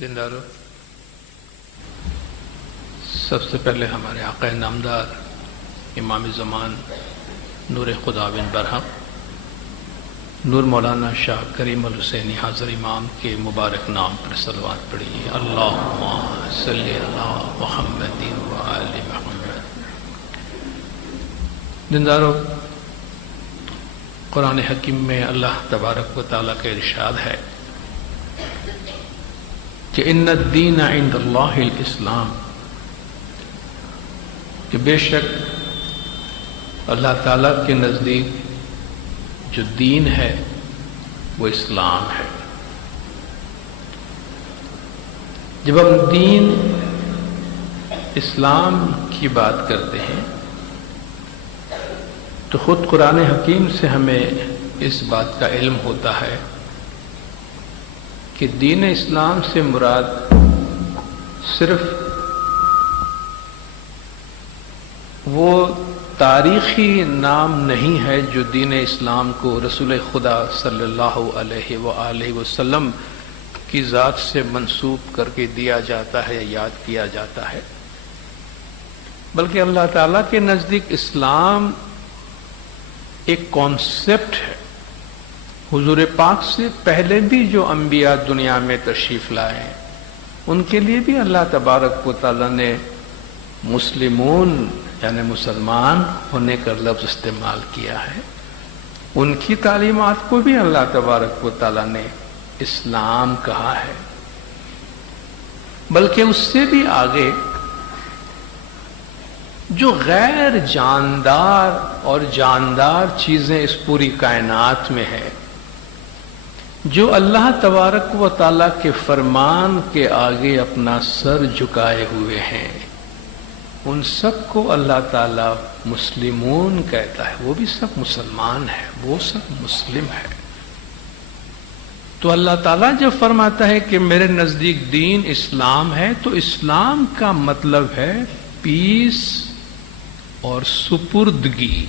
دیندارو، سب سے پہلے ہمارے آقا نامدار امام زمان نور خدا بن برہم نور مولانا شاہ کریم الحسینی حاضر امام کے مبارک نام پر صلوات پڑھیے۔ اللہم صلی علی محمد و آل محمد۔ دیندارو، قرآن حکیم میں اللہ تبارک و تعالیٰ کا ارشاد ہے کہ ان الدین عند اللہ الاسلام، کہ بے شک اللہ تعالیٰ کے نزدیک جو دین ہے وہ اسلام ہے۔ جب ہم دین اسلام کی بات کرتے ہیں تو خود قرآن حکیم سے ہمیں اس بات کا علم ہوتا ہے کہ دین اسلام سے مراد صرف وہ تاریخی نام نہیں ہے جو دین اسلام کو رسول خدا صلی اللہ علیہ وآلہ وسلم کی ذات سے منسوب کر کے دیا جاتا ہے یا یاد کیا جاتا ہے، بلکہ اللہ تعالیٰ کے نزدیک اسلام ایک کانسیپٹ ہے۔ حضور پاک سے پہلے بھی جو انبیاء دنیا میں تشریف لائے ہیں ان کے لیے بھی اللہ تبارک و تعالیٰ نے مسلمون یعنی مسلمان ہونے کا لفظ استعمال کیا ہے۔ ان کی تعلیمات کو بھی اللہ تبارک و تعالیٰ نے اسلام کہا ہے، بلکہ اس سے بھی آگے جو غیر جاندار اور جاندار چیزیں اس پوری کائنات میں ہے، جو اللہ تبارک و تعالیٰ کے فرمان کے آگے اپنا سر جھکائے ہوئے ہیں، ان سب کو اللہ تعالیٰ مسلمون کہتا ہے۔ وہ بھی سب مسلمان ہیں، وہ سب مسلم ہے۔ تو اللہ تعالیٰ جب فرماتا ہے کہ میرے نزدیک دین اسلام ہے، تو اسلام کا مطلب ہے پیس اور سپردگی،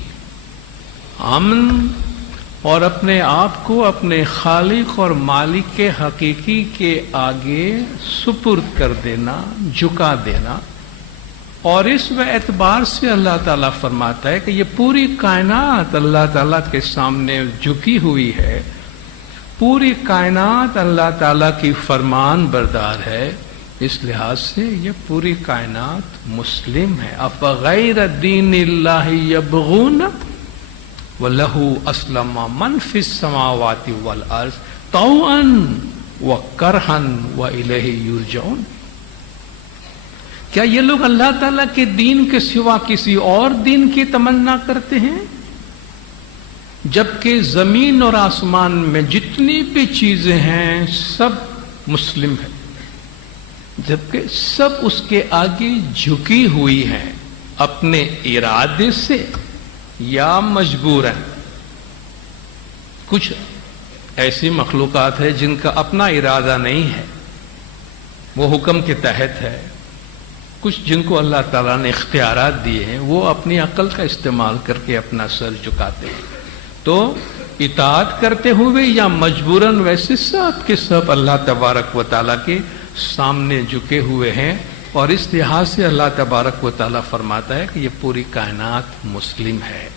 امن، اور اپنے آپ کو اپنے خالق اور مالک کے حقیقی کے آگے سپرد کر دینا، جھکا دینا۔ اور اس اعتبار سے اللہ تعالیٰ فرماتا ہے کہ یہ پوری کائنات اللہ تعالیٰ کے سامنے جھکی ہوئی ہے، پوری کائنات اللہ تعالیٰ کی فرمان بردار ہے، اس لحاظ سے یہ پوری کائنات مسلم ہے۔ افغیر دین اللہ یبغون وَلَهُ أَسْلَمَ مَنْ فِي السَّمَاوَاتِ وَالْأَرْضِ طَوْعًا وَكَرْهًا وَإِلَيْهِ يُرْجَعُونَ۔ کیا یہ لوگ اللہ تعالیٰ کے دین کے سوا کسی اور دین کی تمنا کرتے ہیں؟ جبکہ زمین اور آسمان میں جتنی بھی چیزیں ہیں سب مسلم ہیں، جبکہ سب اس کے آگے جھکی ہوئی ہیں، اپنے ارادے سے یا مجبوراً۔ کچھ ایسی مخلوقات ہیں جن کا اپنا ارادہ نہیں ہے، وہ حکم کے تحت ہے۔ کچھ جن کو اللہ تعالیٰ نے اختیارات دیے ہیں، وہ اپنی عقل کا استعمال کر کے اپنا سر جھکاتے ہیں۔ تو اطاعت کرتے ہوئے یا مجبوراً ویسے سب کے سب اللہ تبارک و تعالیٰ کے سامنے جھکے ہوئے ہیں، اور اس لحاظ سے اللہ تبارک و تعالیٰ فرماتا ہے کہ یہ پوری کائنات مسلم ہے۔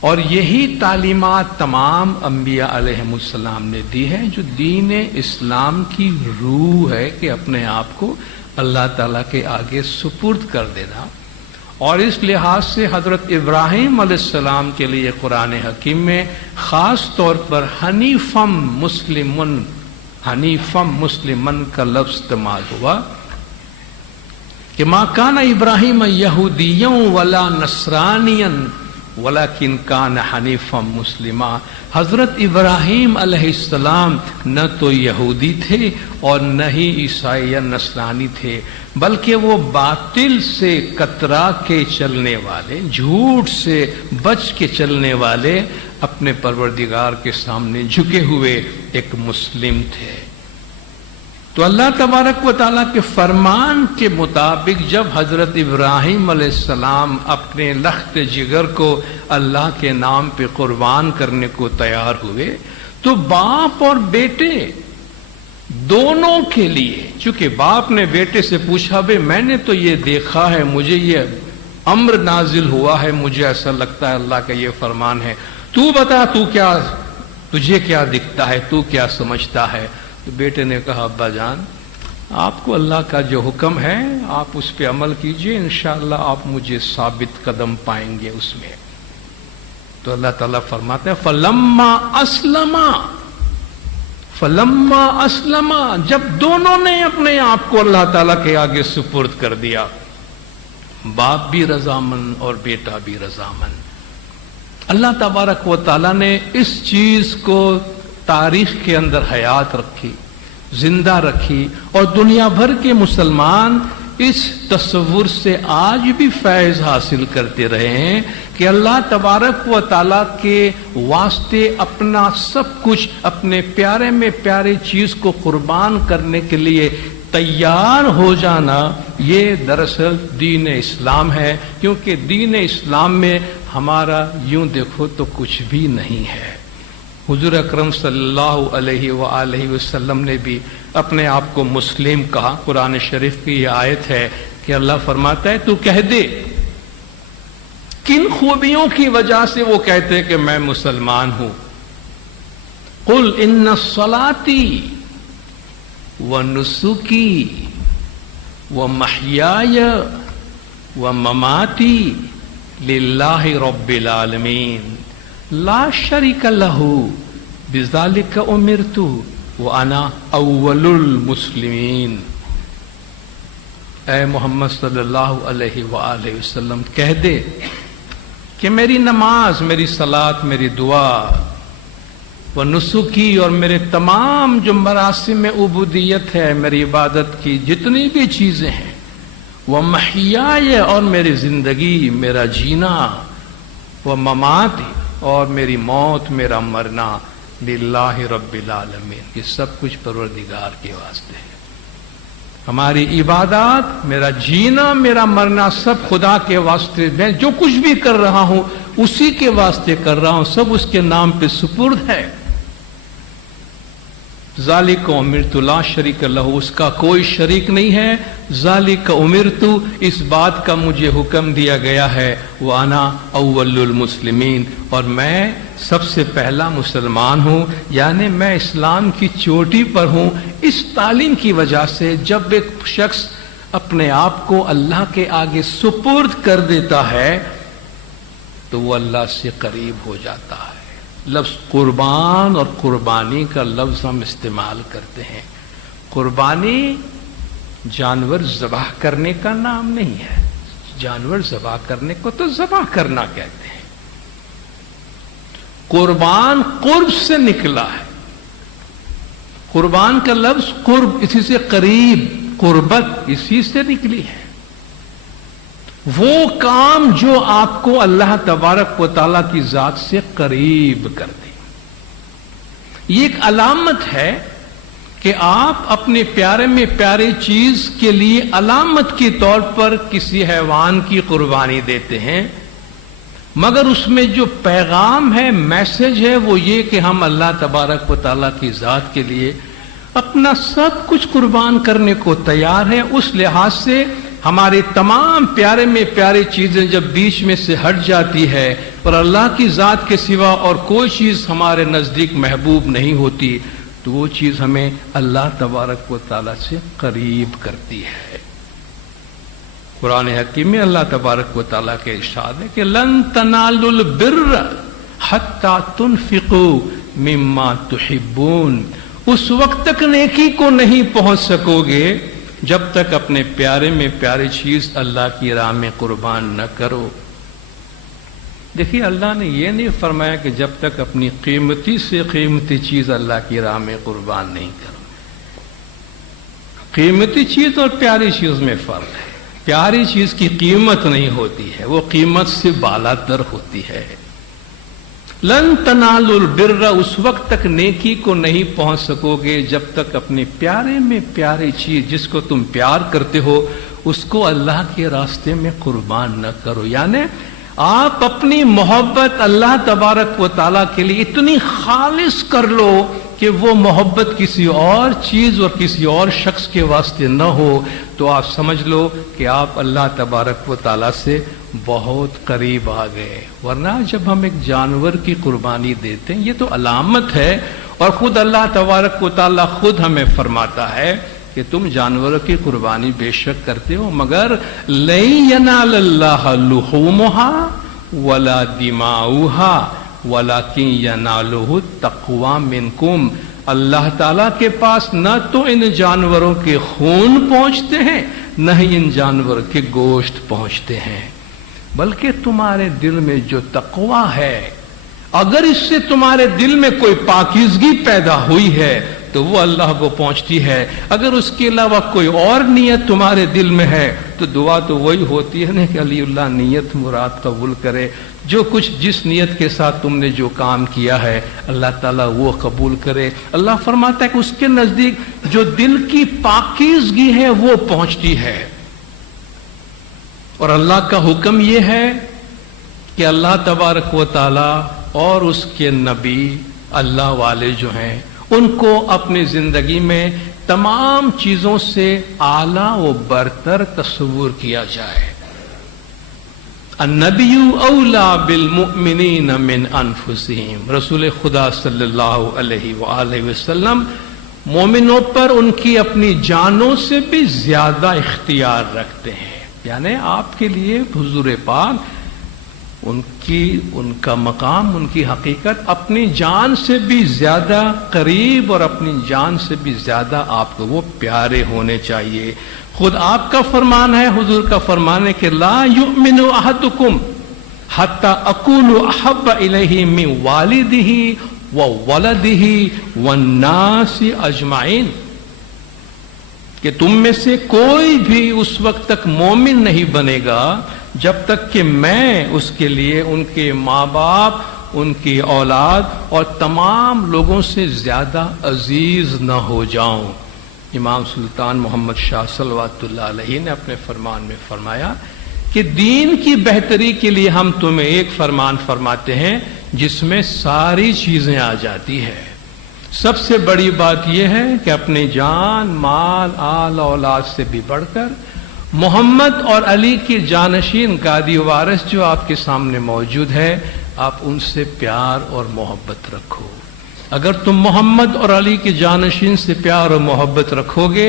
اور یہی تعلیمات تمام انبیاء علیہم السلام نے دی ہے، جو دین اسلام کی روح ہے کہ اپنے آپ کو اللہ تعالیٰ کے آگے سپرد کر دینا۔ اور اس لحاظ سے حضرت ابراہیم علیہ السلام کے لیے قرآن حکیم میں خاص طور پر حنیفم مسلمن کا لفظ استعمال ہوا کہ ما کان ابراہیم یہودیا ولا نصرانیا ولکن کان حنیفا مسلما۔ حضرت ابراہیم علیہ السلام نہ تو یہودی تھے اور نہ ہی عیسائی یا نصرانی تھے، بلکہ وہ باطل سے کترا کے چلنے والے، جھوٹ سے بچ کے چلنے والے، اپنے پروردگار کے سامنے جھکے ہوئے ایک مسلم تھے۔ تو اللہ تبارک و تعالیٰ کے فرمان کے مطابق جب حضرت ابراہیم علیہ السلام اپنے لخت جگر کو اللہ کے نام پہ قربان کرنے کو تیار ہوئے، تو باپ اور بیٹے دونوں کے لیے چونکہ باپ نے بیٹے سے پوچھا بھائی میں نے تو یہ دیکھا ہے، مجھے یہ امر نازل ہوا ہے، مجھے ایسا لگتا ہے اللہ کا یہ فرمان ہے، تو بتا تجھے کیا دکھتا ہے، تو کیا سمجھتا ہے؟ تو بیٹے نے کہا ابا جان آپ کو اللہ کا جو حکم ہے آپ اس پہ عمل کیجئے، انشاءاللہ آپ مجھے ثابت قدم پائیں گے اس میں۔ تو اللہ تعالیٰ فرماتے ہیں فلما اسلما، جب دونوں نے اپنے آپ کو اللہ تعالیٰ کے آگے سپرد کر دیا، باپ بھی رضامند اور بیٹا بھی رضامند، اللہ تبارک و تعالیٰ نے اس چیز کو تاریخ کے اندر حیات رکھی، زندہ رکھی، اور دنیا بھر کے مسلمان اس تصور سے آج بھی فیض حاصل کرتے رہے ہیں کہ اللہ تبارک و تعالیٰ کے واسطے اپنا سب کچھ، اپنے پیارے میں پیارے چیز کو قربان کرنے کے لیے تیار ہو جانا، یہ دراصل دین اسلام ہے۔ کیونکہ دین اسلام میں ہمارا یوں دیکھو تو کچھ بھی نہیں ہے۔ حضور اکرم صلی اللہ علیہ وآلہ وسلم نے بھی اپنے آپ کو مسلم کہا۔ قرآن شریف کی یہ آیت ہے کہ اللہ فرماتا ہے تو کہہ دے کن خوبیوں کی وجہ سے وہ کہتے ہیں کہ میں مسلمان ہوں۔ قل ان صلاتی ونسکی ومحیای ومماتی للہ رب العالمین لا شریک لہ بذالک امرت وانا اول المسلمین۔ اے محمد صلی اللہ علیہ وآلہ وسلم کہہ دے کہ میری نماز، میری صلاۃ، میری دعا، وہ نسکی اور میرے تمام جو مراسم میں عبودیت ہے، میری عبادت کی جتنی بھی چیزیں ہیں، وہ محیائے اور میری زندگی، میرا جینا، وہ مماتی اور میری موت، میرا مرنا، للہ رب العالمین، یہ سب کچھ پروردگار کے واسطے ہے۔ ہماری عبادات، میرا جینا، میرا مرنا سب خدا کے واسطے، میں جو کچھ بھی کر رہا ہوں اسی کے واسطے کر رہا ہوں، سب اس کے نام پہ سپرد ہے۔ ذالک امرت لا شریک لہ، اس کا کوئی شریک نہیں ہے۔ ذالک امرت، اس بات کا مجھے حکم دیا گیا ہے، وانا اول المسلمین، اور میں سب سے پہلا مسلمان ہوں، یعنی میں اسلام کی چوٹی پر ہوں۔ اس تعلیم کی وجہ سے جب ایک شخص اپنے آپ کو اللہ کے آگے سپرد کر دیتا ہے تو وہ اللہ سے قریب ہو جاتا ہے۔ لفظ قربان اور قربانی کا لفظ ہم استعمال کرتے ہیں۔ قربانی جانور ذبح کرنے کا نام نہیں ہے، جانور ذبح کرنے کو تو ذبح کرنا کہتے ہیں۔ قربان قرب سے نکلا ہے، قربان کا لفظ قرب، اسی سے قریب، قربت اسی سے نکلی ہے۔ وہ کام جو آپ کو اللہ تبارک و تعالیٰ کی ذات سے قریب کر دے، یہ ایک علامت ہے کہ آپ اپنے پیارے میں پیارے چیز کے لیے علامت کے طور پر کسی حیوان کی قربانی دیتے ہیں، مگر اس میں جو پیغام ہے، میسج ہے، وہ یہ کہ ہم اللہ تبارک و تعالیٰ کی ذات کے لیے اپنا سب کچھ قربان کرنے کو تیار ہے۔ اس لحاظ سے ہمارے تمام پیارے میں پیارے چیزیں جب بیچ میں سے ہٹ جاتی ہے اور اللہ کی ذات کے سوا اور کوئی چیز ہمارے نزدیک محبوب نہیں ہوتی، تو وہ چیز ہمیں اللہ تبارک و تعالیٰ سے قریب کرتی ہے۔ قرآن حکیم میں اللہ تبارک و تعالیٰ کے ارشاد ہے کہ لن تنالوا البر حتی تنفقوا مما تحبون، اس وقت تک نیکی کو نہیں پہنچ سکو گے جب تک اپنے پیارے میں پیاری چیز اللہ کی راہ میں قربان نہ کرو۔ دیکھیے اللہ نے یہ نہیں فرمایا کہ جب تک اپنی قیمتی سے قیمتی چیز اللہ کی راہ میں قربان نہیں کرو۔ قیمتی چیز اور پیاری چیز میں فرق ہے۔ پیاری چیز کی قیمت نہیں ہوتی ہے، وہ قیمت سے بالا تر ہوتی ہے۔ لن تنالوا البر، اس وقت تک نیکی کو نہیں پہنچ سکو گے جب تک اپنے پیارے میں پیاری چیز جس کو تم پیار کرتے ہو اس کو اللہ کے راستے میں قربان نہ کرو۔ یعنی آپ اپنی محبت اللہ تبارک و تعالیٰ کے لیے اتنی خالص کر لو کہ وہ محبت کسی اور چیز اور کسی اور شخص کے واسطے نہ ہو تو آپ سمجھ لو کہ آپ اللہ تبارک و تعالیٰ سے بہت قریب آ گئے. ورنہ جب ہم ایک جانور کی قربانی دیتے ہیں یہ تو علامت ہے، اور خود اللہ تبارک و تعالیٰ خود ہمیں فرماتا ہے کہ تم جانوروں کی قربانی بے شک کرتے ہو مگر لن ینال اللہ لحومها ولا دماؤها وَلَكِنْ يَنَالُهُ التَّقْوَى مِنْكُمْ. اللہ تعالیٰ کے پاس نہ تو ان جانوروں کے خون پہنچتے ہیں نہ ہی ان جانوروں کے گوشت پہنچتے ہیں، بلکہ تمہارے دل میں جو تقوی ہے، اگر اس سے تمہارے دل میں کوئی پاکیزگی پیدا ہوئی ہے تو وہ اللہ کو پہنچتی ہے. اگر اس کے علاوہ کوئی اور نیت تمہارے دل میں ہے تو دعا تو وہی ہوتی ہے نا کہ علی اللہ نیت مراد قبول کرے. جو کچھ جس نیت کے ساتھ تم نے جو کام کیا ہے اللہ تعالیٰ وہ قبول کرے. اللہ فرماتا ہے کہ اس کے نزدیک جو دل کی پاکیزگی ہے وہ پہنچتی ہے. اور اللہ کا حکم یہ ہے کہ اللہ تبارک و تعالیٰ اور اس کے نبی اللہ والے جو ہیں ان کو اپنی زندگی میں تمام چیزوں سے اعلیٰ و برتر تصور کیا جائے. النبی اولا بالمؤمنین من انفسہم. رسول خدا صلی اللہ علیہ وآلہ وسلم مومنوں پر ان کی اپنی جانوں سے بھی زیادہ اختیار رکھتے ہیں. یعنی آپ کے لیے حضور پاک ان کا مقام، ان کی حقیقت اپنی جان سے بھی زیادہ قریب اور اپنی جان سے بھی زیادہ آپ کو وہ پیارے ہونے چاہیے. خود آپ کا فرمان ہے، حضور کا فرمان ہے کہ لا یؤمن احدکم حتی اکون احب الیہ من والدہ وولدہ والناس اجمعین. کہ تم میں سے کوئی بھی اس وقت تک مومن نہیں بنے گا جب تک کہ میں اس کے لیے ان کے ماں باپ، ان کی اولاد اور تمام لوگوں سے زیادہ عزیز نہ ہو جاؤں. امام سلطان محمد شاہ صلوات اللہ علیہ نے اپنے فرمان میں فرمایا کہ دین کی بہتری کے لیے ہم تمہیں ایک فرمان فرماتے ہیں جس میں ساری چیزیں آ جاتی ہے. سب سے بڑی بات یہ ہے کہ اپنی جان، مال، آل اولاد سے بھی بڑھ کر محمد اور علی کی جانشین گادی وارث جو آپ کے سامنے موجود ہے آپ ان سے پیار اور محبت رکھو. اگر تم محمد اور علی کی جانشین سے پیار اور محبت رکھو گے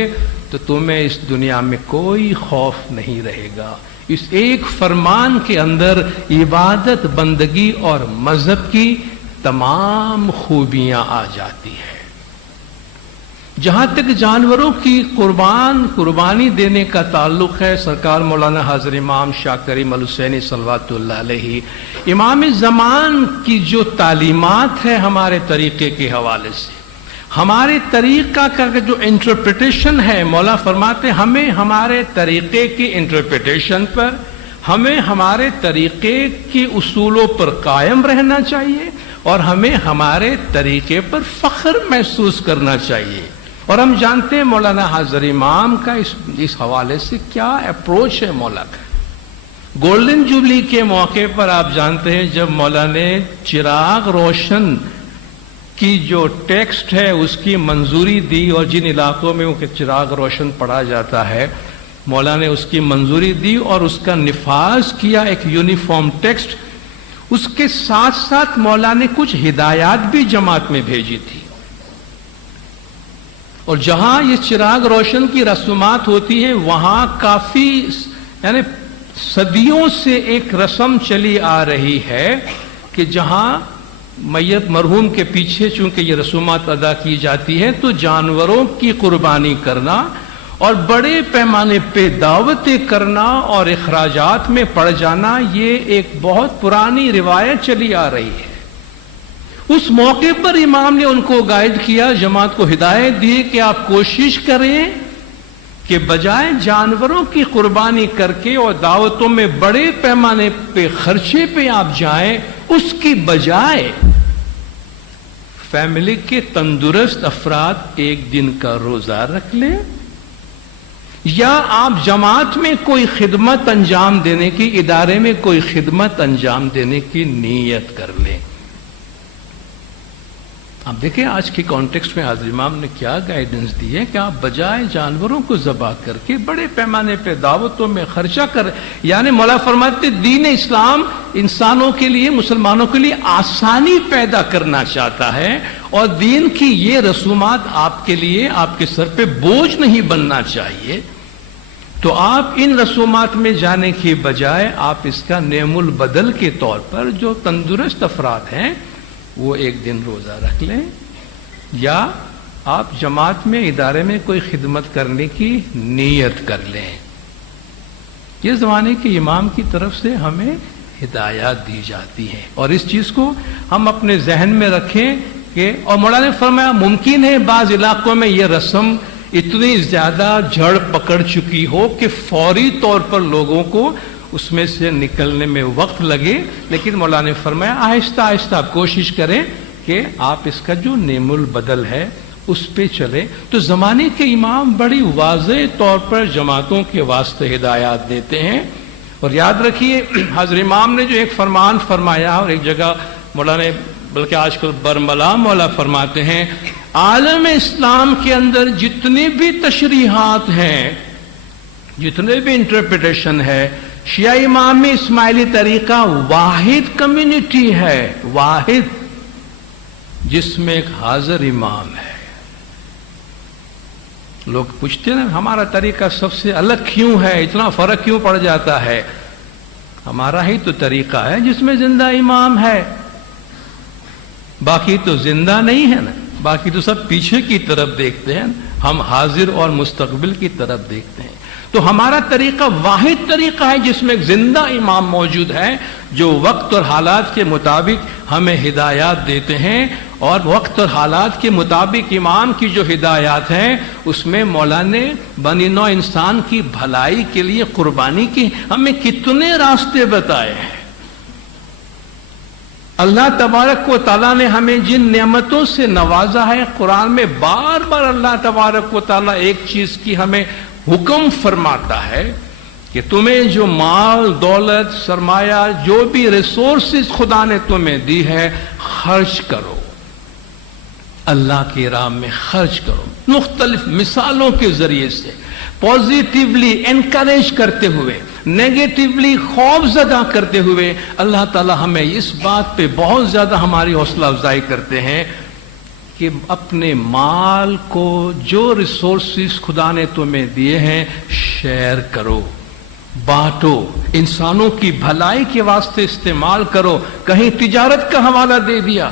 تو تمہیں اس دنیا میں کوئی خوف نہیں رہے گا. اس ایک فرمان کے اندر عبادت، بندگی اور مذہب کی تمام خوبیاں آ جاتی ہیں. جہاں تک جانوروں کی قربانی دینے کا تعلق ہے، سرکار مولانا حضرت امام شاہ کریم الحسینی صلوات اللہ علیہ امام زمان کی جو تعلیمات ہے ہمارے طریقے کے حوالے سے، ہمارے طریقہ کا جو انٹرپریٹیشن ہے، مولا فرماتے ہیں ہمیں ہمارے طریقے کی انٹرپریٹیشن پر، ہمیں ہمارے طریقے کے اصولوں پر قائم رہنا چاہیے اور ہمیں ہمارے طریقے پر فخر محسوس کرنا چاہیے. اور ہم جانتے ہیں مولانا حضرت امام کا اس حوالے سے کیا اپروچ ہے. مولا کا گولڈن جوبلی کے موقع پر آپ جانتے ہیں جب مولا نے چراغ روشن کی جو ٹیکسٹ ہے اس کی منظوری دی، اور جن علاقوں میں وہ چراغ روشن پڑھا جاتا ہے مولا نے اس کی منظوری دی اور اس کا نفاذ کیا ایک یونیفارم ٹیکسٹ. اس کے ساتھ ساتھ مولا نے کچھ ہدایات بھی جماعت میں بھیجی تھی. اور جہاں یہ چراغ روشن کی رسومات ہوتی ہیں وہاں کافی یعنی صدیوں سے ایک رسم چلی آ رہی ہے کہ جہاں میت مرحوم کے پیچھے چونکہ یہ رسومات ادا کی جاتی ہے تو جانوروں کی قربانی کرنا اور بڑے پیمانے پہ دعوتیں کرنا اور اخراجات میں پڑ جانا یہ ایک بہت پرانی روایت چلی آ رہی ہے. اس موقع پر امام نے ان کو گائیڈ کیا، جماعت کو ہدایت دی کہ آپ کوشش کریں کہ بجائے جانوروں کی قربانی کر کے اور دعوتوں میں بڑے پیمانے پہ خرچے پہ آپ جائیں، اس کی بجائے فیملی کے تندرست افراد ایک دن کا روزہ رکھ لیں یا آپ جماعت میں کوئی خدمت انجام دینے کی، ادارے میں کوئی خدمت انجام دینے کی نیت کر لیں. اب دیکھیں آج کے کانٹیکسٹ میں حضرت امام نے کیا گائیڈنس دی ہے کہ آپ بجائے جانوروں کو ذبح کر کے بڑے پیمانے پہ دعوتوں میں خرچہ کر، یعنی مولا فرماتے دین اسلام انسانوں کے لیے، مسلمانوں کے لیے آسانی پیدا کرنا چاہتا ہے، اور دین کی یہ رسومات آپ کے لیے، آپ کے سر پہ بوجھ نہیں بننا چاہیے، تو آپ ان رسومات میں جانے کی بجائے آپ اس کا نعم البدل کے طور پر جو تندرست افراد ہیں وہ ایک دن روزہ رکھ لیں، یا آپ جماعت میں، ادارے میں کوئی خدمت کرنے کی نیت کر لیں۔ یہ زمانے کے امام کی طرف سے ہمیں ہدایات دی جاتی ہیں، اور اس چیز کو ہم اپنے ذہن میں رکھیں کہ، اور مولانا نے فرمایا ممکن ہے بعض علاقوں میں یہ رسم اتنی زیادہ جڑ پکڑ چکی ہو کہ فوری طور پر لوگوں کو اس میں سے نکلنے میں وقت لگے، لیکن مولانا نے فرمایا آہستہ آہستہ آپ کوشش کریں کہ آپ اس کا جو نعم البدل ہے اس پہ چلیں۔ تو زمانے کے امام بڑی واضح طور پر جماعتوں کے واسطے ہدایات دیتے ہیں، اور یاد رکھیے حضرت امام نے جو ایک فرمان فرمایا، اور ایک جگہ مولانا، بلکہ آج کل برملا مولا فرماتے ہیں، عالم اسلام کے اندر جتنی بھی تشریحات ہیں، جتنے بھی انٹرپریٹیشن ہے، شیعہ امامی اسماعیلی طریقہ واحد کمیونٹی ہے، واحد، جس میں ایک حاضر امام ہے۔ لوگ پوچھتے ہیں ہمارا طریقہ سب سے الگ کیوں ہے، اتنا فرق کیوں پڑ جاتا ہے؟ ہمارا ہی تو طریقہ ہے جس میں زندہ امام ہے، باقی تو زندہ نہیں ہے نا، باقی تو سب پیچھے کی طرف دیکھتے ہیں، ہم حاضر اور مستقبل کی طرف دیکھتے ہیں۔ تو ہمارا طریقہ واحد طریقہ ہے جس میں ایک زندہ امام موجود ہے، جو وقت اور حالات کے مطابق ہمیں ہدایات دیتے ہیں، اور وقت اور حالات کے مطابق امام کی جو ہدایات ہیں اس میں مولا نے بنی نوع انسان کی بھلائی کے لیے قربانی کی ہمیں کتنے راستے بتائے ہیں۔ اللہ تبارک و تعالیٰ نے ہمیں جن نعمتوں سے نوازا ہے، قرآن میں بار بار اللہ تبارک و تعالیٰ ایک چیز کی ہمیں حکم فرماتا ہے کہ تمہیں جو مال، دولت، سرمایہ، جو بھی ریسورسز خدا نے تمہیں دی ہے، خرچ کرو، اللہ کی راہ میں خرچ کرو، مختلف مثالوں کے ذریعے سے پازیٹیولی انکریج کرتے ہوئے، نیگیٹیولی خوف زدہ کرتے ہوئے اللہ تعالی ہمیں اس بات پہ بہت زیادہ ہماری حوصلہ افزائی کرتے ہیں کہ اپنے مال کو، جو ریسورسز خدا نے تمہیں دیے ہیں، شیئر کرو، بانٹو، انسانوں کی بھلائی کے واسطے استعمال کرو۔ کہیں تجارت کا حوالہ دے دیا،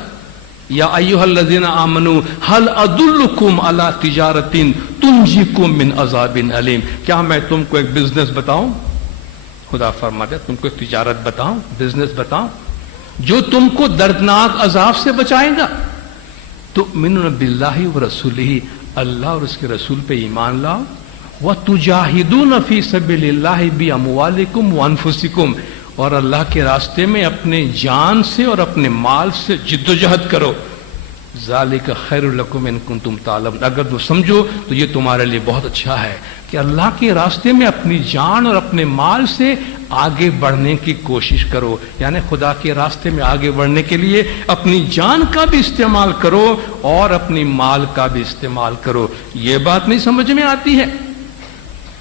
یا ایھا الذین آمنوا هل ادلکم علی تجارۃ تنجیکم من عذاب علیم، کیا میں تم کو ایک بزنس بتاؤں؟ خدا فرماتا ہے تم کو ایک تجارت بتاؤں، بزنس بتاؤں جو تم کو دردناک عذاب سے بچائے گا؟ تؤمنون باللہ ورسولہ، اللہ اور اس کے رسول پہ ایمان لاؤ، وتجاہدون فی سبیل اللہ باموالکم وانفسکم، اور اللہ کے راستے میں اپنے جان سے اور اپنے مال سے جد و جہد کرو۔ ذالک خیر لکم ان کنتم تعلمون، اگر تم سمجھو تو یہ تمہارے لیے بہت اچھا ہے کہ اللہ کے راستے میں اپنی جان اور اپنے مال سے آگے بڑھنے کی کوشش کرو، یعنی خدا کے راستے میں آگے بڑھنے کے لیے اپنی جان کا بھی استعمال کرو اور اپنی مال کا بھی استعمال کرو۔ یہ بات نہیں سمجھ میں آتی ہے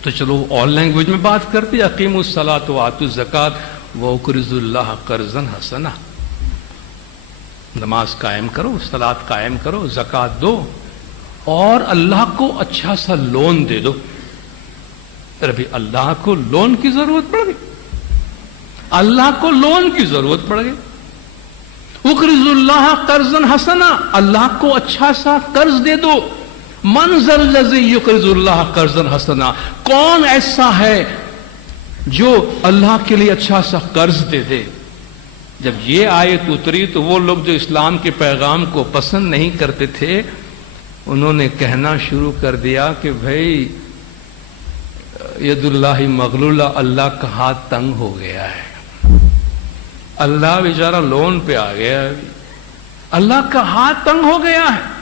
تو چلو اور لینگویج میں بات کرتے، اقیموا الصلاۃ وآتوا الزکاۃ وَأَقْرِضُوا اللَّهَ قَرْضًا حَسَنًا، نماز قائم کرو، صلاۃ قائم کرو، زکوٰۃ دو، اور اللہ کو اچھا سا لون دے دو۔ ابھی اللہ کو لون کی ضرورت پڑ گئی، اللہ کو لون کی ضرورت پڑ گئی۔ اقرضوا اللہ قرضا حسنا، اللہ کو اچھا سا قرض دے دو۔ من ذا الذی یقرض اللہ قرضا حسنا، کون ایسا ہے جو اللہ کے لیے اچھا سا قرض دے دے؟ جب یہ آیت اتری تو وہ لوگ جو اسلام کے پیغام کو پسند نہیں کرتے تھے، انہوں نے کہنا شروع کر دیا کہ بھائی ید اللہ مغلولہ، اللہ کا ہاتھ تنگ ہو گیا ہے، اللہ بیچارہ لون پہ آ گیا ہے، اللہ کا ہاتھ تنگ ہو گیا ہے۔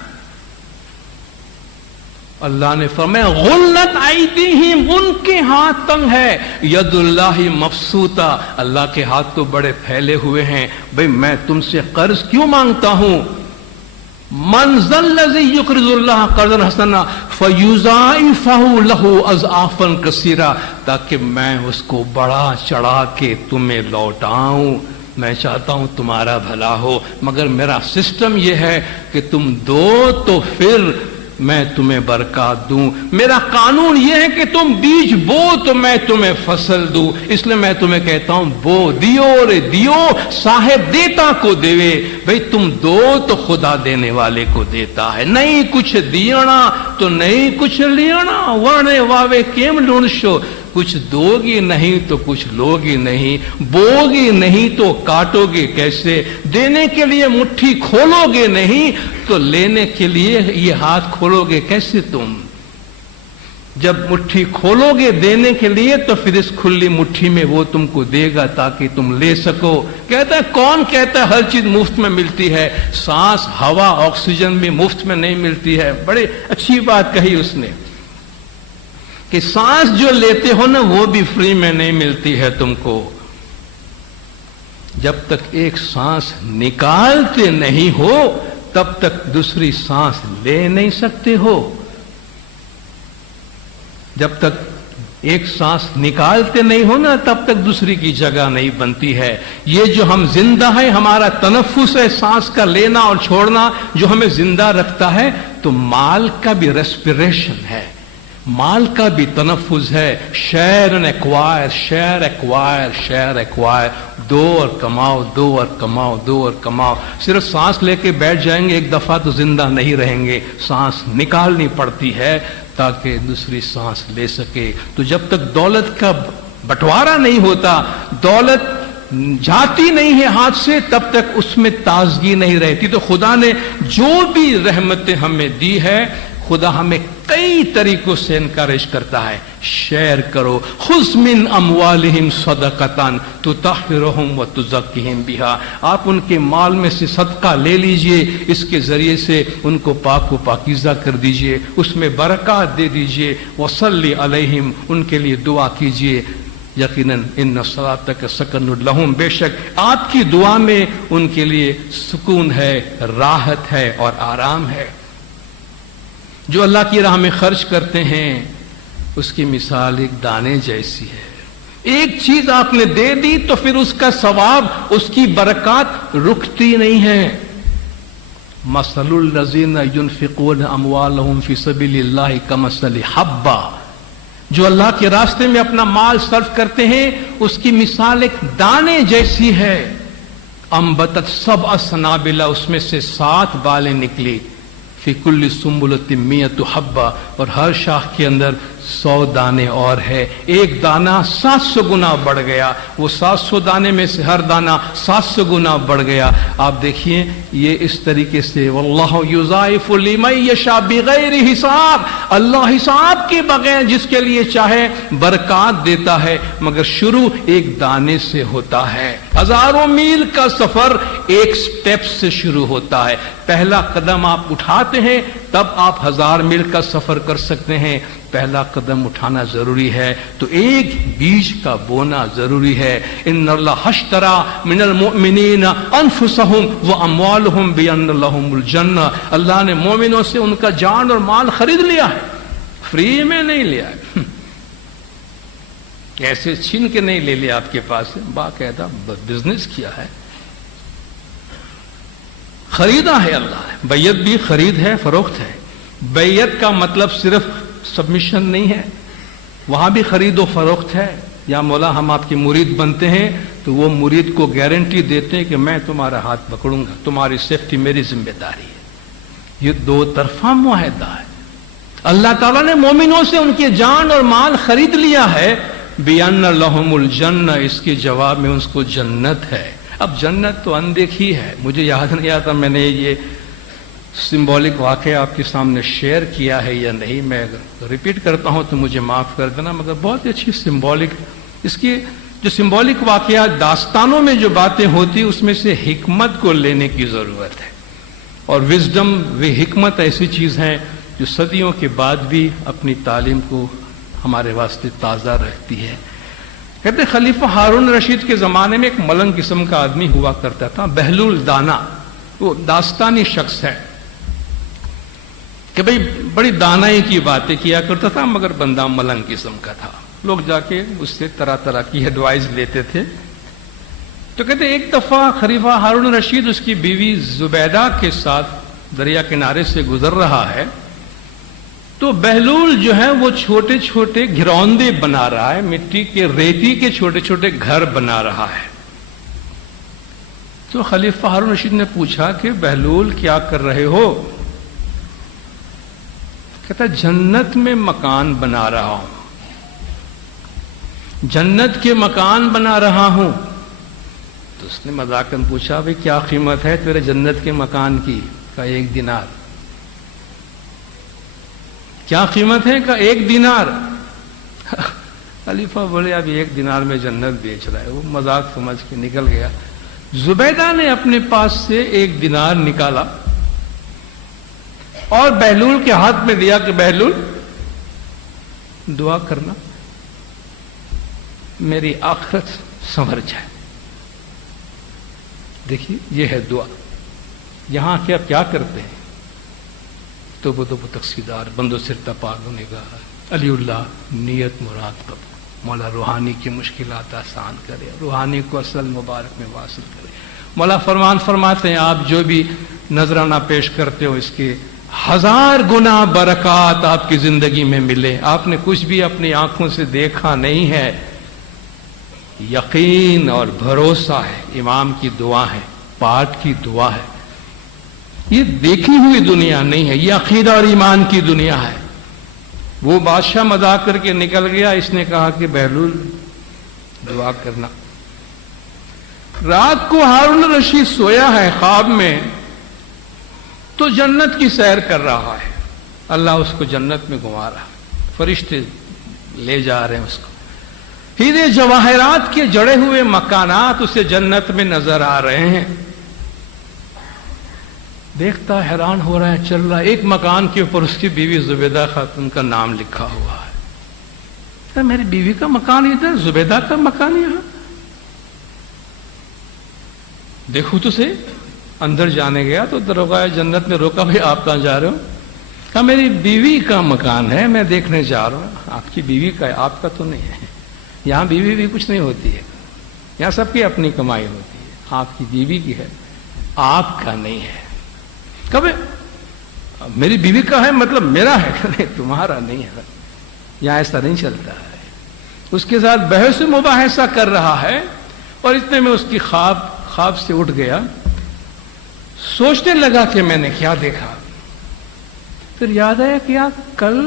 اللہ نے فرمایا غلت ایدیہم، ان کے ہاتھ تنگ ہے، ید اللہ مبسوطہ، اللہ کے ہاتھ تو بڑے پھیلے ہوئے ہیں، بھئی میں تم سے قرض کیوں مانگتا ہوں؟ من ذا الذی یقرض اللہ قرضا حسنا فیضاعفہ لہ اضعافا کثیرا، تاکہ میں اس کو بڑا چڑھا کے تمہیں لوٹاؤں. میں چاہتا ہوں تمہارا بھلا ہو، مگر میرا سسٹم یہ ہے کہ تم دو تو پھر میں تمہیں برکات دوں. میرا قانون یہ ہے کہ تم بیج بو تو میں تمہیں فصل دوں. اس لیے میں تمہیں کہتا ہوں بو دیو رے دیو، صاحب دیتا کو دیوے. بھئی تم دو تو خدا دینے والے کو دیتا ہے. نہیں کچھ دینا تو نہیں کچھ لینا. ورنے واوے کیم ڈھونڈشو، کچھ دو گی نہیں تو کچھ لوگی نہیں. بوگی نہیں تو کاٹو گے کیسے؟ دینے کے لیے مٹھی کھولو گے نہیں تو لینے کے لیے یہ ہاتھ کھولو گے کیسے تم؟ جب مٹھی کھولو گے دینے کے لیے تو پھر اس کھلی مٹھی میں وہ تم کو دے گا تاکہ تم لے سکو. کہتا ہے کون کہتا ہے ہر چیز مفت میں ملتی ہے؟ سانس، ہوا، آکسیجن بھی مفت میں نہیں ملتی ہے. بڑی اچھی بات کہی اس نے کہ سانس جو لیتے ہو نا وہ بھی فری میں نہیں ملتی ہے تم کو. جب تک ایک سانس نکالتے نہیں ہو تب تک دوسری سانس لے نہیں سکتے ہو. جب تک ایک سانس نکالتے نہیں ہو نا تب تک دوسری کی جگہ نہیں بنتی ہے. یہ جو ہم زندہ ہیں، ہمارا تنفس ہے، سانس کا لینا اور چھوڑنا جو ہمیں زندہ رکھتا ہے. تو مال کا بھی ریسپریشن ہے، مال کا بھی تنفس ہے. Share and acquire, share acquire, share acquire. دو اور کماؤ، دو اور کماؤ، دو اور کماؤ. صرف سانس لے کے بیٹھ جائیں گے ایک دفعہ تو زندہ نہیں رہیں گے. سانس نکالنی پڑتی ہے تاکہ دوسری سانس لے سکے. تو جب تک دولت کا بٹوارا نہیں ہوتا، دولت جاتی نہیں ہے ہاتھ سے، تب تک اس میں تازگی نہیں رہتی. تو خدا نے جو بھی رحمتیں ہمیں دی ہے، خدا ہمیں کئی طریقوں سے انکریج کرتا ہے. شیئر کرو. خذ من اموالہم صدقۃ تطہرہم وتزکیہم بہا. آپ ان کے مال میں سے صدقہ لے لیجئے، اس کے ذریعے سے ان کو پاک و پاکیزہ کر دیجئے، اس میں برکات دے دیجئے. وصلی علیہم، ان کے لیے دعا کیجئے. یقیناً ان صلاتک سکن لہم، بے شک آپ کی دعا میں ان کے لیے سکون ہے، راحت ہے اور آرام ہے. جو اللہ کی راہ میں خرچ کرتے ہیں اس کی مثال ایک دانے جیسی ہے. ایک چیز آپ نے دے دی تو پھر اس کا ثواب، اس کی برکات رکتی نہیں ہے. مثل الذین ينفقون اموالهم فی سبیل اللہ کمثل حبہ، جو اللہ کے راستے میں اپنا مال صرف کرتے ہیں اس کی مثال ایک دانے جیسی ہے. انبتت سبع سنابل، اس میں سے 7 بالیں نکلی. فی کل سنبلۃ مئۃ حبہ، اور ہر شاخ کے اندر 100 دانے اور ہے. ایک دانہ 700 گنا بڑھ گیا. وہ 700 دانے میں سے ہر دانہ 700 گنا بڑھ گیا. آپ دیکھیے یہ اس طریقے سے واللہ یضاعف لمن یشاء بغیر حساب، اللہ حساب کے بغیر جس کے لیے چاہے برکات دیتا ہے، مگر شروع ایک دانے سے ہوتا ہے. ہزاروں میل کا سفر ایک سٹیپ سے شروع ہوتا ہے. پہلا قدم آپ اٹھاتے ہیں تب آپ 1000 میل کا سفر کر سکتے ہیں. پہلا قدم اٹھانا ضروری ہے. تو ایک بیج کا بونا ضروری ہے. ان اللہ اشترى من المؤمنین انفسهم واموالهم بان لهم الجنہ، اللہ نے مومنوں سے ان کا جان اور مال خرید لیا ہے، فری میں نہیں لیا ہے، ایسے چھین کے نہیں لے لیا آپ کے پاس سے، باقاعدہ بزنس کیا ہے، خریدا ہے اللہ نے. بیعت بھی خرید ہے، فروخت ہے. بیعت کا مطلب صرف سبمیشن نہیں ہے، وہاں بھی خرید و فروخت ہے. یا مولا ہم آپ کے مرید بنتے ہیں تو وہ مرید کو گارنٹی دیتے ہیں کہ میں تمہارا ہاتھ پکڑوں گا، تمہاری سیفٹی میری ذمہ داری ہے. یہ 2 طرفہ معاہدہ ہے. اللہ تعالیٰ نے مومنوں سے ان کے جان اور مال خرید لیا ہے. بِأَنَّ لَهُمُ الْجَنَّةَ، اس کے جواب میں اس کو جنت ہے. اب جنت تو اندیکھی ہے. مجھے یاد نہیں آتا میں نے یہ سمبولک واقعہ آپ کے سامنے شیئر کیا ہے یا نہیں. میں اگر ریپیٹ کرتا ہوں تو مجھے معاف کر دینا، مگر بہت ہی اچھی سمبولک، اس کی جو سمبولک واقعات داستانوں میں جو باتیں ہوتی اس میں سے حکمت کو لینے کی ضرورت ہے. اور وزڈم و حکمت ایسی چیز ہیں جو صدیوں کے بعد بھی اپنی تعلیم کو ہمارے واسطے تازہ رکھتی ہے. کہتے خلیفہ ہارون رشید کے زمانے میں ایک ملنگ قسم کا آدمی ہوا کرتا تھا، بہلول دانا. وہ داستانی شخص ہے. کہ بھئی بڑی دانائی کی باتیں کیا کرتا تھا مگر بندہ ملنگ قسم کا تھا. لوگ جا کے اس سے طرح طرح کی ایڈوائز لیتے تھے. تو کہتے ایک دفعہ خلیفہ ہارون رشید اس کی بیوی زبیدہ کے ساتھ دریا کنارے سے گزر رہا ہے تو بہلول جو ہے وہ چھوٹے چھوٹے گھروندے بنا رہا ہے, مٹی کے ریتی کے چھوٹے چھوٹے گھر بنا رہا ہے. تو خلیفہ ہارون رشید نے پوچھا کہ بہلول کیا کر رہے ہو؟ کہتا جنت میں مکان بنا رہا ہوں, جنت کے مکان بنا رہا ہوں. تو اس نے مذاقاً پوچھا بھئی کیا قیمت ہے تیرے جنت کے مکان کی؟ کہا 1 دینار. کیا قیمت ہے؟ کہا 1 دینار. خلیفہ بولے اب 1 دینار میں جنت بیچ رہا ہے. وہ مذاق سمجھ کے نکل گیا. زبیدہ نے اپنے پاس سے 1 دینار نکالا اور بہلول کے ہاتھ میں دیا کہ بہلول دعا کرنا میری آخرت سنور جائے. دیکھیے یہ ہے دعا. یہاں کیا کرتے ہیں؟ تو تقصیدار بندو سر تپاک ہونے کا علی اللہ نیت مراد قبول. مولا روحانی کی مشکلات آسان کرے, روحانی کو اصل مبارک میں واصل کرے. مولا فرماتے ہیں آپ جو بھی نذرانہ پیش کرتے ہو اس کے 1000 گنا برکات آپ کی زندگی میں ملے. آپ نے کچھ بھی اپنی آنکھوں سے دیکھا نہیں ہے, یقین اور بھروسہ ہے, امام کی دعا ہے, پاٹ کی دعا ہے. یہ دیکھی ہوئی دنیا نہیں ہے, یہ عقیدہ اور ایمان کی دنیا ہے. وہ بادشاہ مذاق کر کے نکل گیا. اس نے کہا کہ بہلول دعا کرنا. رات کو ہارون رشید سویا ہے خواب میں تو جنت کی سیر کر رہا ہے. اللہ اس کو جنت میں گھما رہا, فرشتے لے جا رہے ہیں اس کو. ہیرے جواہرات کے جڑے ہوئے مکانات اسے جنت میں نظر آ رہے ہیں. دیکھتا حیران ہو رہا ہے, چل رہا ہے. ایک مکان کے اوپر اس کی بیوی زبیدہ خاتون کا نام لکھا ہوا ہے. میری بیوی کا مکان ادھر, زبیدہ کا مکان یہاں. دیکھو تو سے اندر جانے گیا تو دروگہ جنت میں روکا, بھائی آپ کہاں جا رہے ہو؟ کہا میری بیوی کا مکان ہے, میں دیکھنے جا رہا ہوں. آپ کی بیوی کا ہے, آپ کا تو نہیں ہے. یہاں بیوی بھی کچھ نہیں ہوتی ہے, یہاں سب کی اپنی کمائی ہوتی ہے. آپ کی بیوی کی ہے, آپ کا نہیں ہے. کبھی میری بیوی کا ہے مطلب میرا ہے, نہیں تمہارا نہیں ہے. یہاں ایسا نہیں چلتا ہے. اس کے ساتھ بحث و مباحثہ کر رہا ہے اور اتنے میں اس کی خواب سے اٹھ گیا. سوچنے لگا کہ میں نے کیا دیکھا. پھر یاد آیا کہ کل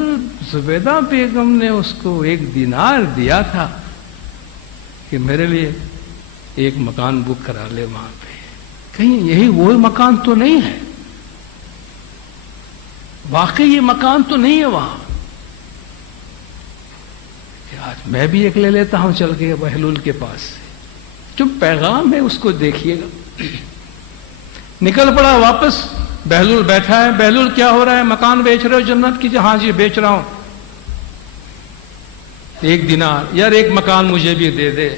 زبیدہ بیگم نے اس کو 1 دینار دیا تھا کہ میرے لیے ایک مکان بک کرا لے وہاں پہ. کہیں یہی وہ مکان تو نہیں ہے؟ واقعی یہ مکان تو نہیں ہے وہاں. کہ آج میں بھی ایک لے لیتا ہوں چل کے بہلول کے پاس سے. جو پیغام ہے اس کو دیکھیے گا. نکل پڑا واپس. بہلول بیٹھا ہے. بہلول کیا ہو رہا ہے؟ مکان بیچ رہے ہو جنت کی؟ ہاں جی بیچ رہا ہوں. 1 دینار. یار 1 مکان مجھے بھی دے دے.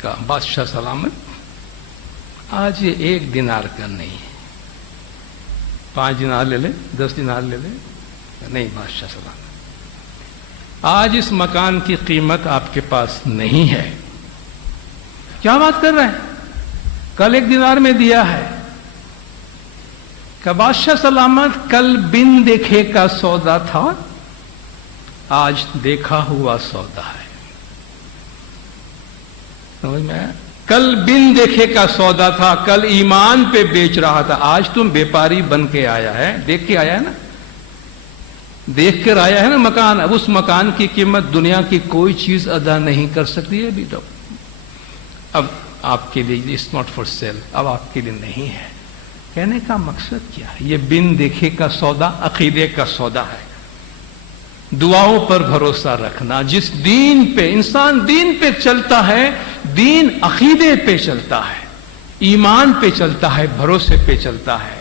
کہا بادشاہ سلامت, آج یہ 1 دینار کا نہیں ہے, 5 دینار لے لے, 10 دینار لے لے. نہیں بادشاہ سلامت, آج اس مکان کی قیمت آپ کے پاس نہیں ہے. کیا بات کر رہے ہیں؟ کل 1 دینار میں دیا ہے. کہ بادشاہ سلامت کل بن دیکھے کا سودا تھا, آج دیکھا ہوا سودا ہے. سمجھ میں آیا؟ کل بن دیکھے کا سودا تھا, کل ایمان پہ بیچ رہا تھا, آج تم بیپاری بن کے آیا ہے. دیکھ کے آیا ہے نا, دیکھ کر آیا ہے نا مکان. اب اس مکان کی قیمت دنیا کی کوئی چیز ادا نہیں کر سکتی ہے. بھی تو اب آپ کے لیے اٹس ناٹ فار سیل, اب آپ کے لیے نہیں ہے. کہنے کا مقصد کیا ہے؟ یہ بن دیکھے کا سودا عقیدے کا سودا ہے. دعاؤں پر بھروسہ رکھنا. جس دین پہ انسان دین پہ چلتا ہے, دین عقیدے پہ چلتا ہے, ایمان پہ چلتا ہے, بھروسے پہ چلتا ہے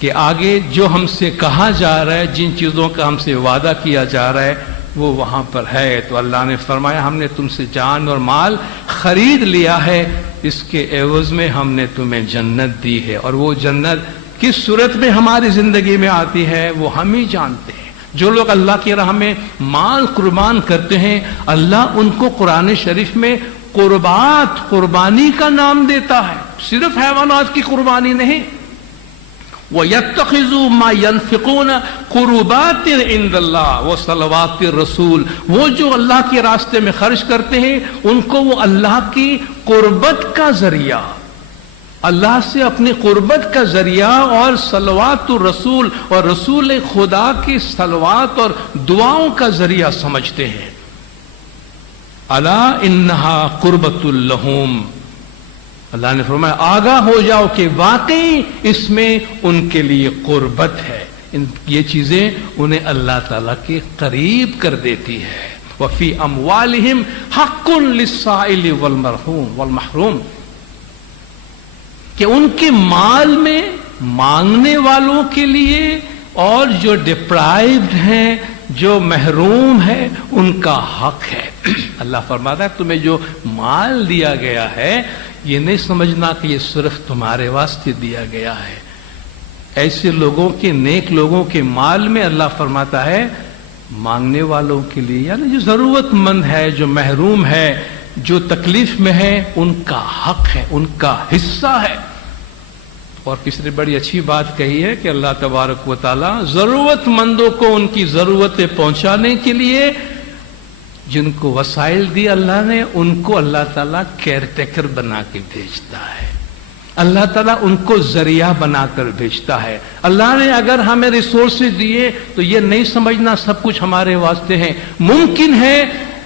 کہ آگے جو ہم سے کہا جا رہا ہے, جن چیزوں کا ہم سے وعدہ کیا جا رہا ہے وہ وہاں پر ہے. تو اللہ نے فرمایا ہم نے تم سے جان اور مال خرید لیا ہے, اس کے عوض میں ہم نے تمہیں جنت دی ہے. اور وہ جنت کس صورت میں ہماری زندگی میں آتی ہے وہ ہم ہی جانتے ہیں. جو لوگ اللہ کی راہ میں مال قربان کرتے ہیں اللہ ان کو قرآن شریف میں قربانی کا نام دیتا ہے، صرف حیوانات کی قربانی نہیں. وَيَتَّخِذُوا مَا يَنْفِقُونَ قُرُبَاتٍ عِنْدَ اللَّهِ وَصَلَوَاتِ الرَّسُولِ، وہ جو اللہ کے راستے میں خرچ کرتے ہیں ان کو وہ اللہ کی قربت کا ذریعہ، اللہ سے اپنی قربت کا ذریعہ اور صلوات الرسول اور رسول خدا کی صلوات اور دعاؤں کا ذریعہ سمجھتے ہیں. الا انہا قربت لہم، اللہ نے فرمایا آگاہ ہو جاؤ کہ واقعی اس میں ان کے لیے قربت ہے. یہ چیزیں انہیں اللہ تعالیٰ کے قریب کر دیتی ہے. وفی اموالہم حق للسائل والمحروم، کہ ان کے مال میں مانگنے والوں کے لیے اور جو ڈپرائیوڈ ہیں، جو محروم ہے، ان کا حق ہے. اللہ فرماتا ہے تمہیں جو مال دیا گیا ہے یہ نہیں سمجھنا کہ یہ صرف تمہارے واسطے دیا گیا ہے. ایسے لوگوں کے، نیک لوگوں کے مال میں اللہ فرماتا ہے مانگنے والوں کے لیے، یعنی جو ضرورت مند ہے، جو محروم ہے، جو تکلیف میں ہے، ان کا حق ہے، ان کا حصہ ہے. اور کسی نے بڑی اچھی بات کہی ہے کہ اللہ تبارک و تعالی ضرورت مندوں کو ان کی ضرورتیں پہنچانے کے لیے جن کو وسائل دی اللہ نے، ان کو اللہ تعالیٰ کیئر ٹیکر بنا کے بھیجتا ہے. اللہ تعالیٰ ان کو ذریعہ بنا کر بھیجتا ہے. اللہ نے اگر ہمیں ریسورسز دیے تو یہ نہیں سمجھنا سب کچھ ہمارے واسطے ہیں. ممکن ہے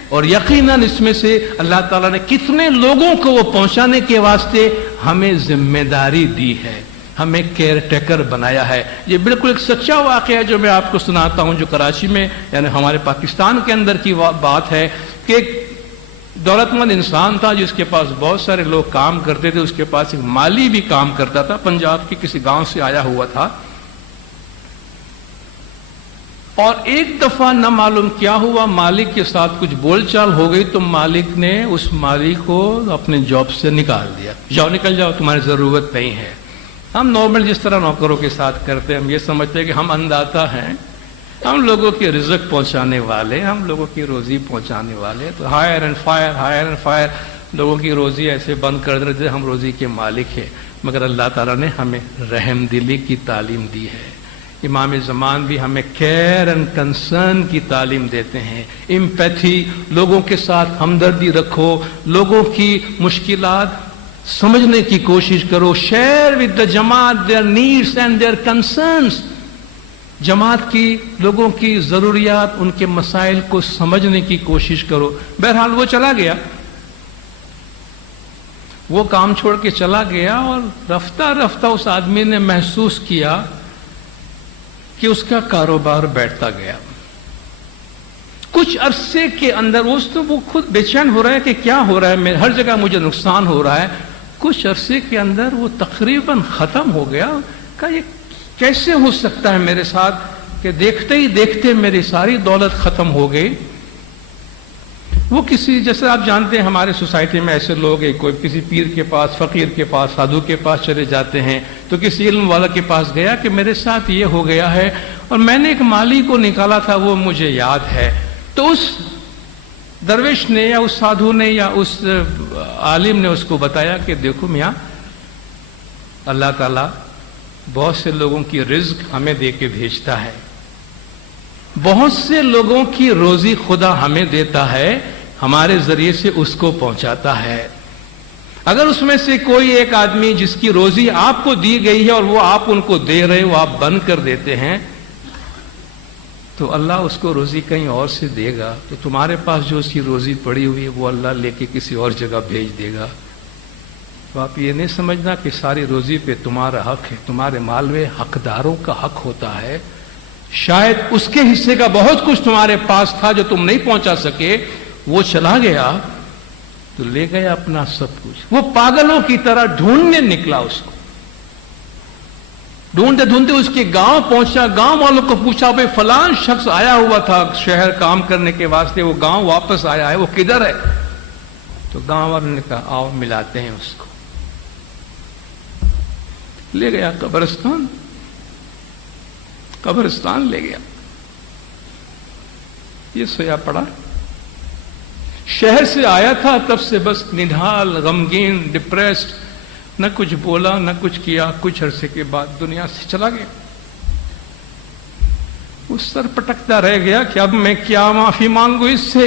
اور یقیناً اس میں سے اللہ تعالیٰ نے کتنے لوگوں کو وہ پہنچانے کے واسطے ہمیں ذمہ داری دی ہے، ہمیں کیئر ٹیکر بنایا ہے. یہ بالکل ایک سچا واقعہ ہے جو میں آپ کو سناتا ہوں، جو کراچی میں یعنی ہمارے پاکستان کے اندر کی بات ہے کہ ایک دولت مند انسان تھا جس کے پاس بہت سارے لوگ کام کرتے تھے. اس کے پاس ایک مالی بھی کام کرتا تھا، پنجاب کے کسی گاؤں سے آیا ہوا تھا. اور ایک دفعہ نہ معلوم کیا ہوا، مالک کے ساتھ کچھ بول چال ہو گئی تو مالک نے اس مالی کو اپنے جاب سے نکال دیا. جاؤ نکل جاؤ، تمہاری ضرورت نہیں ہے. ہم نارمل جس طرح نوکروں کے ساتھ کرتے ہیں، ہم یہ سمجھتے ہیں کہ ہم انداتا ہیں، ہم لوگوں کے رزق پہنچانے والے، ہم لوگوں کی روزی پہنچانے والے، تو ہائر اینڈ فائر لوگوں کی روزی ایسے بند کر دیتے ہم روزی کے مالک ہیں. مگر اللہ تعالیٰ نے ہمیں رحم دلی کی تعلیم دی ہے. امام زمان بھی ہمیں کیئر اینڈ کنسرن کی تعلیم دیتے ہیں. امپیتھی، لوگوں کے ساتھ ہمدردی رکھو، لوگوں کی مشکلات سمجھنے کی کوشش کرو. شیئر ود دا جماعت their needs and their concerns, جماعت کی، لوگوں کی ضروریات، ان کے مسائل کو سمجھنے کی کوشش کرو. بہرحال وہ چلا گیا، وہ کام چھوڑ کے چلا گیا، اور رفتہ رفتہ اس آدمی نے محسوس کیا کہ اس کا کاروبار بیٹھتا گیا. کچھ عرصے کے اندر وہ خود بے چین ہو رہا ہے کہ کیا ہو رہا ہے، ہر جگہ مجھے نقصان ہو رہا ہے. کچھ عرصے کے اندر وہ تقریباً ختم ہو گیا. کہ یہ کیسے ہو سکتا ہے میرے ساتھ کہ دیکھتے ہی دیکھتے میری ساری دولت ختم ہو گئی. وہ کسی، جیسے آپ جانتے ہیں ہمارے سوسائٹی میں ایسے لوگ ہیں، کوئی کسی پیر کے پاس، فقیر کے پاس، سادھو کے پاس چلے جاتے ہیں. تو کسی علم والا کے پاس گیا کہ میرے ساتھ یہ ہو گیا ہے اور میں نے ایک مالی کو نکالا تھا، وہ مجھے یاد ہے. تو اس درویش نے یا اس سادھو نے یا اس عالم نے اس کو بتایا کہ دیکھو میاں، اللہ تعالیٰ بہت سے لوگوں کی رزق ہمیں دے کے بھیجتا ہے، بہت سے لوگوں کی روزی خدا ہمیں دیتا ہے، ہمارے ذریعے سے اس کو پہنچاتا ہے. اگر اس میں سے کوئی ایک آدمی جس کی روزی آپ کو دی گئی ہے اور وہ آپ ان کو دے رہے ہو، آپ بند کر دیتے ہیں، تو اللہ اس کو روزی کہیں اور سے دے گا. تو تمہارے پاس جو اس کی روزی پڑی ہوئی ہے وہ اللہ لے کے کسی اور جگہ بھیج دے گا. تو آپ یہ نہیں سمجھنا کہ ساری روزی پہ تمہارا حق ہے. تمہارے مال میں حقداروں کا حق ہوتا ہے. شاید اس کے حصے کا بہت کچھ تمہارے پاس تھا جو تم نہیں پہنچا سکے، وہ چلا گیا تو لے گیا اپنا سب کچھ. وہ پاگلوں کی طرح ڈھونڈنے نکلا، اس کو ڈھونڈتے ڈھونڈتے اس کے گاؤں پہنچا. گاؤں والوں کو پوچھا بھائی فلان شخص آیا ہوا تھا شہر کام کرنے کے واسطے، وہ گاؤں واپس آیا ہے، وہ کدھر ہے؟ تو گاؤں والوں نے کہا آؤ ملاتے ہیں اس کو. لے گیا قبرستان. قبرستان لے گیا. یہ سویا پڑا. شہر سے آیا تھا تب سے بس نڈھال, غمگین, ڈپریسڈ, نہ کچھ بولا نہ کچھ کیا. کچھ عرصے کے بعد دنیا سے چلا گیا. اس سر پٹکتا رہ گیا کہ اب میں کیا معافی مانگوں اس سے,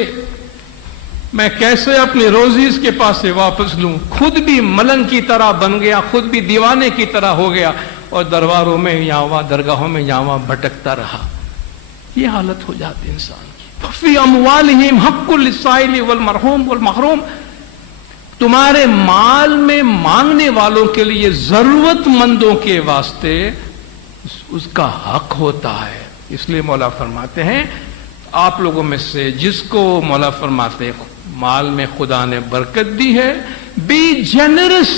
میں کیسے اپنی روزی اس کے پاس سے واپس لوں. خود بھی ملنگ کی طرح بن گیا, خود بھی دیوانے کی طرح ہو گیا, اور درباروں میں یہاں درگاہوں میں یہاں بھٹکتا رہا. یہ حالت ہو جاتی انسان کی. فی اموالہم حق للسائل والمرحوم والمحروم. تمہارے مال میں مانگنے والوں کے لیے, ضرورت مندوں کے واسطے اس کا حق ہوتا ہے. اس لیے مولا فرماتے ہیں آپ لوگوں میں سے جس کو مولا فرماتے ہیں مال میں خدا نے برکت دی ہے, be generous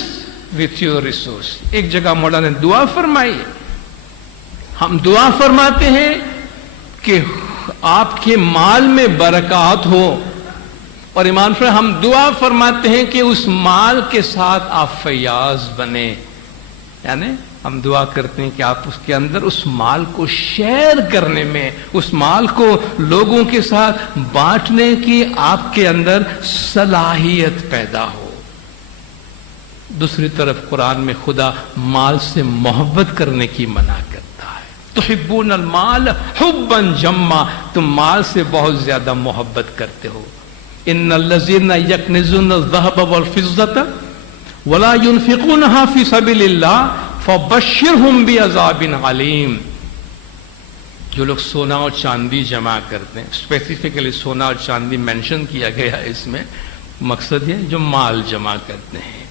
with your resource. ایک جگہ مولا نے دعا فرمائی, ہم دعا فرماتے ہیں کہ آپ کے مال میں برکات ہو, اور ایمان پر ہم دعا فرماتے ہیں کہ اس مال کے ساتھ آپ فیاض بنے. یعنی ہم دعا کرتے ہیں کہ آپ اس کے اندر اس مال کو شیئر کرنے میں, اس مال کو لوگوں کے ساتھ بانٹنے کی آپ کے اندر صلاحیت پیدا ہو. دوسری طرف قرآن میں خدا مال سے محبت کرنے کی منع کرتا ہے. تحبون المال حبا جما, تم مال سے بہت زیادہ محبت کرتے ہو. ان الذين يكنزون الذهب والفضة ولا ينفقونها في سبيل الله فبشرهم بعذاب علیم. جو لوگ سونا اور چاندی جمع کرتے ہیں, اسپیسیفکلی سونا اور چاندی مینشن کیا گیا ہے اس میں, مقصد یہ جو مال جمع کرتے ہیں,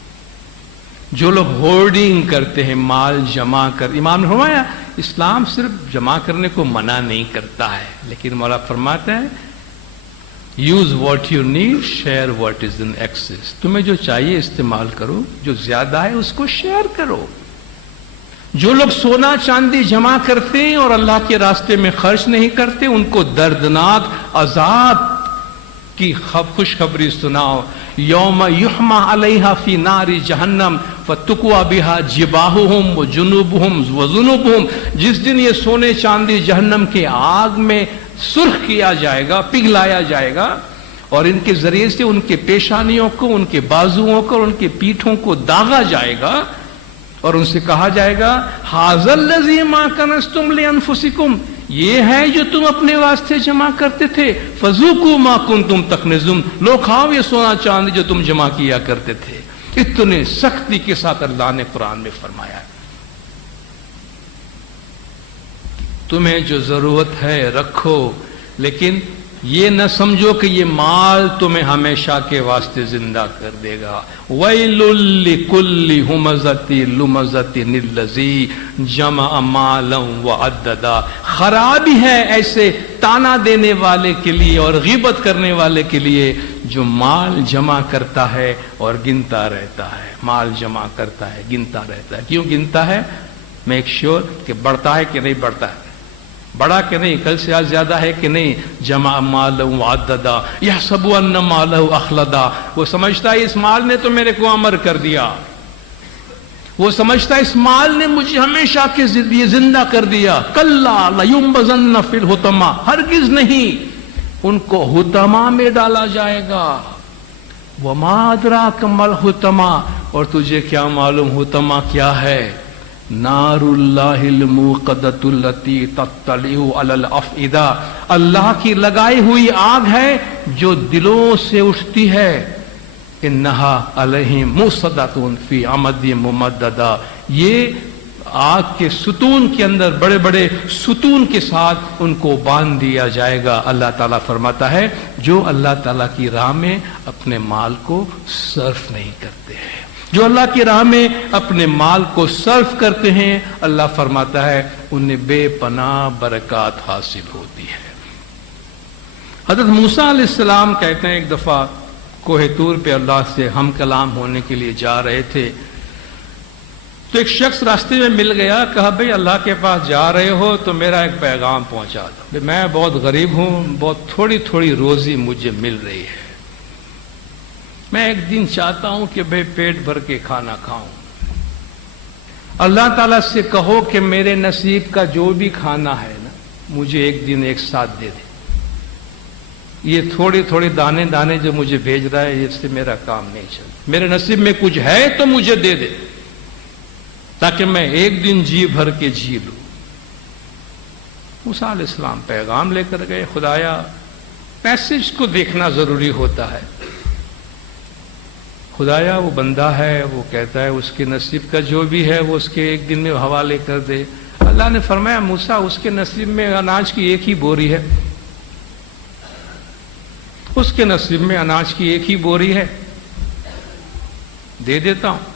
جو لوگ ہورڈنگ کرتے ہیں مال جمع کر. امام نے فرمایا اسلام صرف جمع کرنے کو منع نہیں کرتا ہے, لیکن مولا فرماتا ہے use what you need, share what is in excess. تمہیں جو چاہیے استعمال کرو, جو زیادہ ہے اس کو شیئر کرو. جو لوگ سونا چاندی جمع کرتے ہیں اور اللہ کے راستے میں خرچ نہیں کرتے, ان کو دردناک عذاب کی خوشخبری سناؤ. یوم یحما علیہا فی نار جہنم فتقوی بہا جباہہم وجنوبہم وذنوبہم. جس دن یہ سونے چاندی جہنم کے آگ میں سرخ کیا جائے گا, پگھلایا جائے گا, اور ان کے ذریعے سے ان کے پیشانیوں کو, ان کے بازوؤں کو, ان کے پیٹھوں کو داغا جائے گا, اور ان سے کہا جائے گا ھذا الذی ما کنزتم لانفسکم, یہ ہے جو تم اپنے واسطے جمع کرتے تھے. فذوقوا ما کنتم تکنزون, لو کھاؤ یہ سونا چاندی جو تم جمع کیا کرتے تھے. اتنے سختی کے ساتھ اللہ نے قرآن میں فرمایا ہے تمہیں جو ضرورت ہے رکھو, لیکن یہ نہ سمجھو کہ یہ مال تمہیں ہمیشہ کے واسطے زندہ کر دے گا. وَيْلٌ لِكُلِّ هُمَزَةٍ لُمَزَةٍ الَّذِي جَمَعَ مَالًا وَعَدَّدَا. خرابی ہے ایسے تانا دینے والے کے لیے اور غیبت کرنے والے کے لیے جو مال جمع کرتا ہے اور گنتا رہتا ہے. مال جمع کرتا ہے, گنتا رہتا ہے. کیوں گنتا ہے؟ میک شیور کہ بڑھتا ہے کہ نہیں بڑھتا ہے, بڑا کہ نہیں, کل سے آج زیادہ ہے کہ نہیں. جمع مالہ وعددا یحسب ان مالہ اخلدا. وہ سمجھتا ہے اس مال نے تو میرے کو امر کر دیا, وہ سمجھتا ہے اس مال نے مجھے ہمیشہ کے لیے زندہ کر دیا. کلا لینبذن فی الحطمہ, ہرگز نہیں, ان کو حطمہ میں ڈالا جائے گا. وما ادراک ما الحطمہ, اور تجھے کیا معلوم حطمہ کیا ہے؟ نار اللہ الموقدۃ التی تطلع علی الافئدہ, اللہ کی لگائی ہوئی آگ ہے جو دلوں سے اٹھتی ہے. انہا علیہم موصدۃ فی عمد ممددہ, یہ آگ کے ستون کے اندر بڑے بڑے ستون کے ساتھ ان کو باندھ دیا جائے گا. اللہ تعالیٰ فرماتا ہے جو اللہ تعالیٰ کی راہ میں اپنے مال کو صرف نہیں کرتے ہیں, جو اللہ کی راہ میں اپنے مال کو صرف کرتے ہیں, اللہ فرماتا ہے انہیں بے پناہ برکات حاصل ہوتی ہے. حضرت موسیٰ علیہ السلام کہتے ہیں ایک دفعہ کوہ طور پہ اللہ سے ہم کلام ہونے کے لیے جا رہے تھے, تو ایک شخص راستے میں مل گیا. کہا بھئی اللہ کے پاس جا رہے ہو تو میرا ایک پیغام پہنچا دو. میں بہت غریب ہوں, بہت تھوڑی تھوڑی روزی مجھے مل رہی ہے, میں ایک دن چاہتا ہوں کہ بھئی پیٹ بھر کے کھانا کھاؤں. اللہ تعالیٰ سے کہو کہ میرے نصیب کا جو بھی کھانا ہے نا مجھے ایک دن ایک ساتھ دے دے. یہ تھوڑے تھوڑے دانے دانے جو مجھے بھیج رہا ہے اس سے میرا کام نہیں چلتا. میرے نصیب میں کچھ ہے تو مجھے دے دے تاکہ میں ایک دن جی بھر کے جی لوں. موسیٰ علیہ السلام پیغام لے کر گئے. خدایا میسج کو دیکھنا ضروری ہوتا ہے. خدایا وہ بندہ ہے وہ کہتا ہے اس کے نصیب کا جو بھی ہے وہ اس کے ایک دن میں حوالے کر دے. اللہ نے فرمایا موسیٰ اس کے نصیب میں اناج کی ایک ہی بوری ہے. اس کے نصیب میں اناج کی ایک ہی بوری ہے دے دیتا ہوں.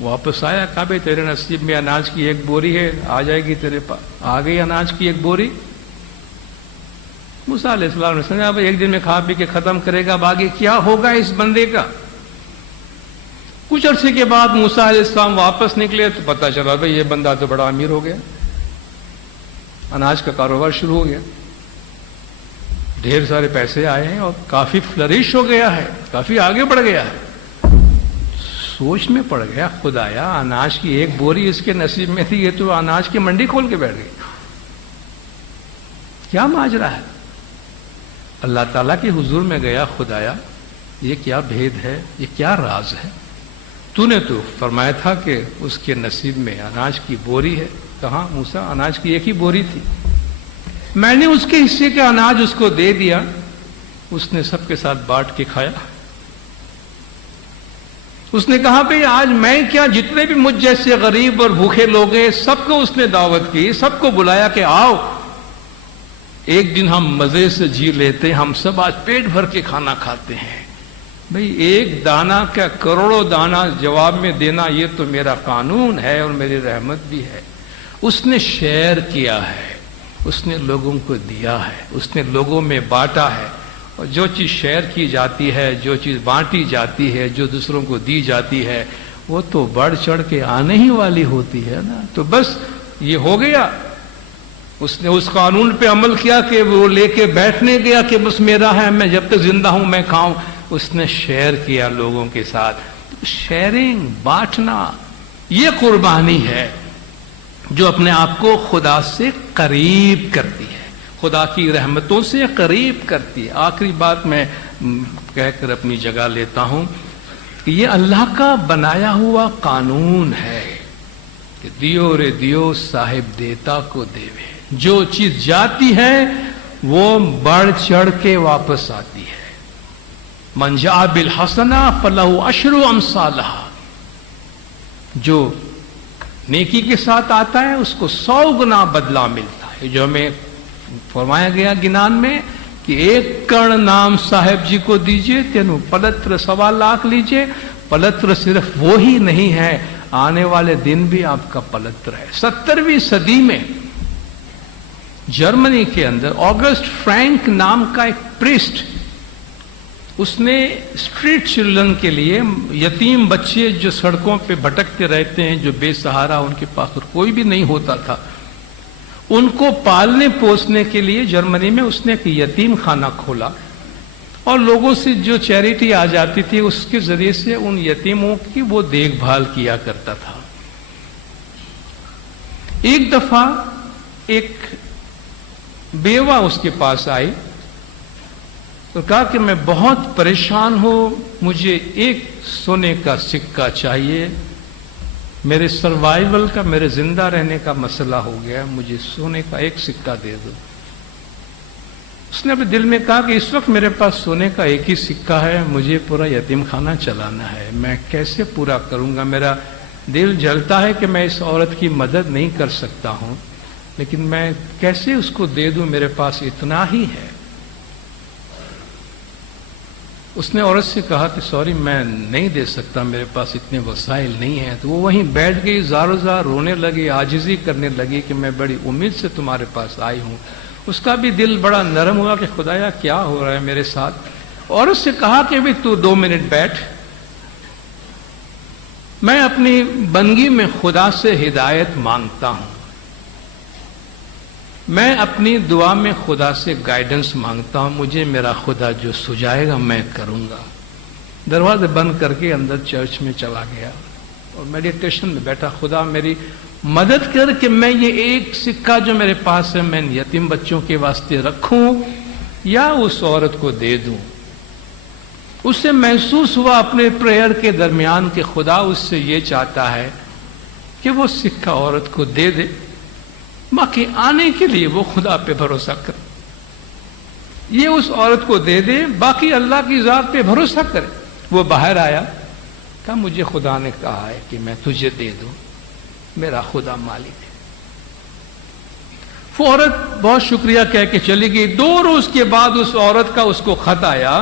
واپس آیا کہا بھائی تیرے نصیب میں اناج کی ایک بوری ہے آ جائے گی تیرے پاس. آ گئی اناج کی ایک بوری. موسیٰ علیہ السلام نے سمجھا بھائی ایک دن میں کھا پی کے ختم کرے گا اب آگے کیا ہوگا اس بندے کا. کچھ عرصے کے بعد موسیٰ علیہ السلام واپس نکلے تو پتہ چلا بھائی یہ بندہ تو بڑا امیر ہو گیا. اناج کا کاروبار شروع ہو گیا. ڈھیر سارے پیسے آئے ہیں اور کافی فلرش ہو گیا ہے کافی آگے بڑھ گیا ہے. سوچ میں پڑ گیا خدایا اناج کی ایک بوری اس کے نصیب میں تھی یہ تو اناج کی منڈی کھول کے بیٹھ گئی. کیا ماجرا ہے. اللہ تعالیٰ کے حضور میں گیا خدایا یہ کیا بھید ہے یہ کیا راز ہے. تو نے تو فرمایا تھا کہ اس کے نصیب میں اناج کی بوری ہے. کہاں موسیٰ اناج کی ایک ہی بوری تھی. میں نے اس کے حصے کا اناج اس کو دے دیا. اس نے سب کے ساتھ بانٹ کے کھایا. اس نے کہا بھئی آج میں کیا جتنے بھی مجھ جیسے غریب اور بھوکے لوگ ہیں سب کو اس نے دعوت کی سب کو بلایا کہ آؤ ایک دن ہم مزے سے جی لیتے ہیں. ہم سب آج پیٹ بھر کے کھانا کھاتے ہیں. بھئی ایک دانہ کا کروڑوں دانہ جواب میں دینا یہ تو میرا قانون ہے اور میری رحمت بھی ہے. اس نے شیئر کیا ہے. اس نے لوگوں کو دیا ہے. اس نے لوگوں میں بانٹا ہے. اور جو چیز شیئر کی جاتی ہے جو چیز بانٹی جاتی ہے جو دوسروں کو دی جاتی ہے وہ تو بڑھ چڑھ کے آنے ہی والی ہوتی ہے نا. تو بس یہ ہو گیا. اس نے اس قانون پہ عمل کیا کہ وہ لے کے بیٹھنے گیا کہ بس میرا ہے میں جب تک زندہ ہوں میں کھاؤں. اس نے شیئر کیا لوگوں کے ساتھ. شیئرنگ بانٹنا یہ قربانی ہے جو اپنے آپ کو خدا سے قریب کرتی ہے خدا کی رحمتوں سے قریب کرتی ہے. آخری بات میں کہہ کر اپنی جگہ لیتا ہوں کہ یہ اللہ کا بنایا ہوا قانون ہے کہ دیو رے دیو صاحب دیتا کو دیوے. جو چیز جاتی ہے وہ بڑھ چڑھ کے واپس آتی ہے. من جاء بالحسنہ فلہ عشر امثالہا. جو نیکی کے ساتھ آتا ہے اس کو 100 گنا بدلہ ملتا ہے. جو ہمیں فرمایا گیا گنان میں کہ ایک کڑ نام صاحب جی کو دیجئے تینو پلتر 1.25 لاکھ لیجئے. پلتر صرف وہی نہیں ہے آنے والے دن بھی آپ کا پلتر ہے. 17ویں صدی میں جرمنی کے اندر آگسٹ فرینک نام کا ایک پریسٹ اس نے اسٹریٹ چلڈرن کے لیے یتیم بچے جو سڑکوں پہ بھٹکتے رہتے ہیں جو بے سہارا ان کے پاس کوئی بھی نہیں ہوتا تھا ان کو پالنے پوسنے کے لیے جرمنی میں اس نے ایک یتیم خانہ کھولا اور لوگوں سے جو چیریٹی آ جاتی تھی اس کے ذریعے سے ان یتیموں کی وہ دیکھ بھال کیا کرتا تھا. ایک دفعہ ایک بیوہ اس کے پاس آئی تو کہا کہ میں بہت پریشان ہوں مجھے ایک سونے کا سکہ چاہیے. میرے سروائیول کا میرے زندہ رہنے کا مسئلہ ہو گیا مجھے سونے کا ایک سکہ دے دو. اس نے اپنے دل میں کہا کہ اس وقت میرے پاس سونے کا ایک ہی سکہ ہے مجھے پورا یتیم خانہ چلانا ہے میں کیسے پورا کروں گا. میرا دل جلتا ہے کہ میں اس عورت کی مدد نہیں کر سکتا ہوں لیکن میں کیسے اس کو دے دوں میرے پاس اتنا ہی ہے. اس نے عورت سے کہا کہ سوری میں نہیں دے سکتا میرے پاس اتنے وسائل نہیں ہیں. تو وہ وہیں بیٹھ گئی زارو زار رونے لگی عاجزی کرنے لگی کہ میں بڑی امید سے تمہارے پاس آئی ہوں. اس کا بھی دل بڑا نرم ہوا کہ خدایا کیا ہو رہا ہے میرے ساتھ. عورت سے کہا کہ بھی تو 2 منٹ بیٹھ میں اپنی بندگی میں خدا سے ہدایت مانگتا ہوں میں اپنی دعا میں خدا سے گائیڈنس مانگتا ہوں مجھے میرا خدا جو سجائے گا میں کروں گا. دروازے بند کر کے اندر چرچ میں چلا گیا. اور میڈیٹیشن میں بیٹھا، خدا میری مدد کر کہ میں یہ ایک سکہ جو میرے پاس ہے میں یتیم بچوں کے واسطے رکھوں یا اس عورت کو دے دوں۔ اسے محسوس ہوا اپنے پریئر کے درمیان کہ خدا اس سے یہ چاہتا ہے کہ وہ سکہ عورت کو دے دے، باقی آنے کے لیے وہ خدا پہ بھروسہ کرے، یہ اس عورت کو دے دے، باقی اللہ کی ذات پہ بھروسہ کرے۔ وہ باہر آیا، کہا مجھے خدا نے کہا ہے کہ میں تجھے دے دوں، میرا خدا مالک ہے۔ وہ عورت بہت شکریہ کہہ کے چلی گئی۔ 2 روز کے بعد اس عورت کا اس کو خط آیا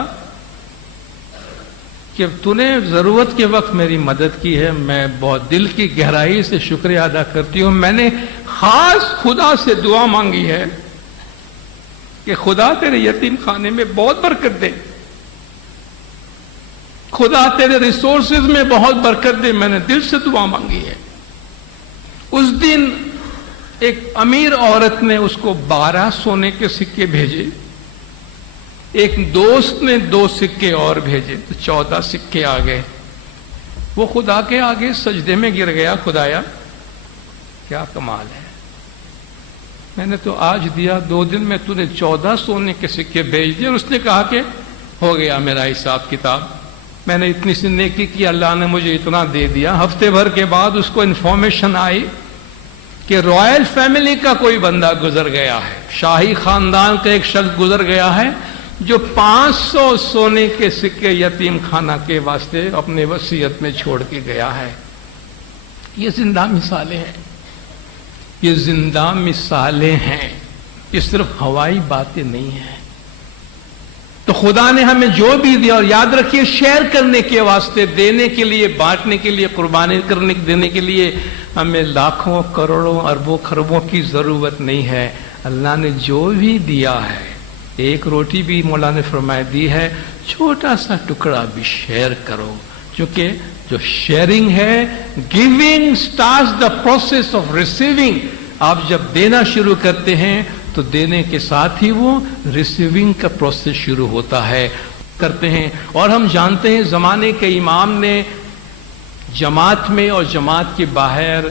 کہ تو نے ضرورت کے وقت میری مدد کی ہے، میں بہت دل کی گہرائی سے شکریہ ادا کرتی ہوں۔ میں نے خاص خدا سے دعا مانگی ہے کہ خدا تیرے یتیم خانے میں بہت برکت دے، خدا تیرے ریسورسز میں بہت برکت دے، میں نے دل سے دعا مانگی ہے۔ اس دن ایک امیر عورت نے اس کو 12 سونے کے سکے بھیجے، ایک دوست نے 2 سکے اور بھیجے، تو 14 سکے آ گئے۔ وہ خدا کے آگے سجدے میں گر گیا، خدایا کیا کمال ہے، میں نے تو آج دیا، 2 دن میں تو نے 14 سونے کے سکے بھیج دیے۔ اور اس نے کہا کہ ہو گیا میرا حساب کتاب، میں نے اتنی سی نیکی کی، اللہ نے مجھے اتنا دے دیا۔ ہفتے بھر کے بعد اس کو انفارمیشن آئی کہ رائل فیملی کا کوئی بندہ گزر گیا ہے، شاہی خاندان کا ایک شخص گزر گیا ہے جو 500 سونے کے سکے یتیم خانہ کے واسطے اپنے وصیت میں چھوڑ کے گیا ہے۔ یہ زندہ مثالیں ہیں، یہ زندہ مثالیں ہیں، یہ صرف ہوائی باتیں نہیں ہیں۔ تو خدا نے ہمیں جو بھی دیا، اور یاد رکھیے شیئر کرنے کے واسطے، دینے کے لیے، بانٹنے کے لیے، قربانی کرنے دینے کے لیے ہمیں لاکھوں کروڑوں اربوں خربوں کی ضرورت نہیں ہے۔ اللہ نے جو بھی دیا ہے، ایک روٹی بھی مولا نے فرمایا دی ہے، چھوٹا سا ٹکڑا بھی شیئر کرو، کیونکہ جو شیئرنگ ہے، giving starts the process of receiving. آپ جب دینا شروع کرتے ہیں تو دینے کے ساتھ ہی وہ ریسیونگ کا پروسیس شروع ہوتا ہے، کرتے ہیں۔ اور ہم جانتے ہیں زمانے کے امام نے جماعت میں اور جماعت کے باہر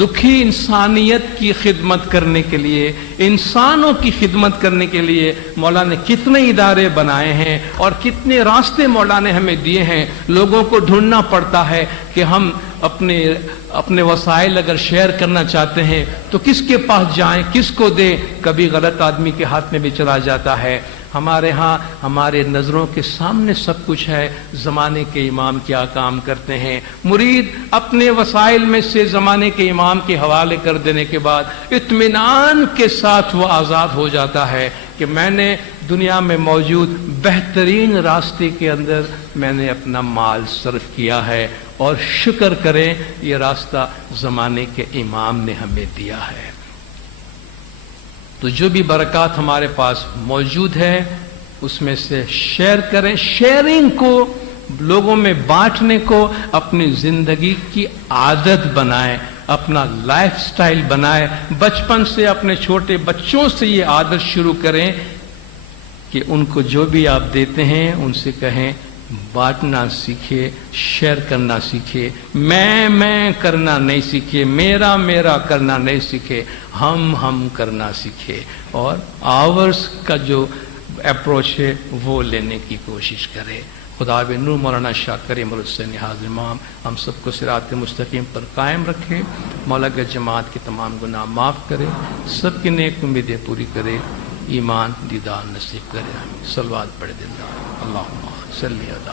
دکھی انسانیت کی خدمت کرنے کے لیے، انسانوں کی خدمت کرنے کے لیے مولا نے کتنے ادارے بنائے ہیں اور کتنے راستے مولا نے ہمیں دیے ہیں۔ لوگوں کو ڈھونڈنا پڑتا ہے کہ ہم اپنے وسائل اگر شیئر کرنا چاہتے ہیں تو کس کے پاس جائیں، کس کو دیں، کبھی غلط آدمی کے ہاتھ میں بھی چلا جاتا ہے۔ ہمارے ہاں ہمارے نظروں کے سامنے سب کچھ ہے، زمانے کے امام کیا کام کرتے ہیں۔ مرید اپنے وسائل میں سے زمانے کے امام کے حوالے کر دینے کے بعد اطمینان کے ساتھ وہ آزاد ہو جاتا ہے کہ میں نے دنیا میں موجود بہترین راستے کے اندر میں نے اپنا مال صرف کیا ہے، اور شکر کریں یہ راستہ زمانے کے امام نے ہمیں دیا ہے۔ تو جو بھی برکات ہمارے پاس موجود ہے اس میں سے شیئر کریں، شیئرنگ کو، لوگوں میں بانٹنے کو اپنی زندگی کی عادت بنائیں، اپنا لائف سٹائل بنائیں۔ بچپن سے اپنے چھوٹے بچوں سے یہ عادت شروع کریں کہ ان کو جو بھی آپ دیتے ہیں ان سے کہیں بانٹنا سیکھے، شیئر کرنا سیکھے، میں کرنا نہیں سیکھے، میرا کرنا نہیں سیکھے، ہم کرنا سیکھے، اور آورس کا جو اپروچ ہے وہ لینے کی کوشش کرے۔ خدا بے نور مولانا شاہ کریم الحسین حاضر امام ہم سب کو صراط مستقیم پر قائم رکھے، مولا کے جماعت کے تمام گناہ معاف کرے، سب کی نیک امیدیں پوری کرے، ایمان دیدار نصیب کرے۔ صلوات پڑھے دلدار، اللہم صلی علی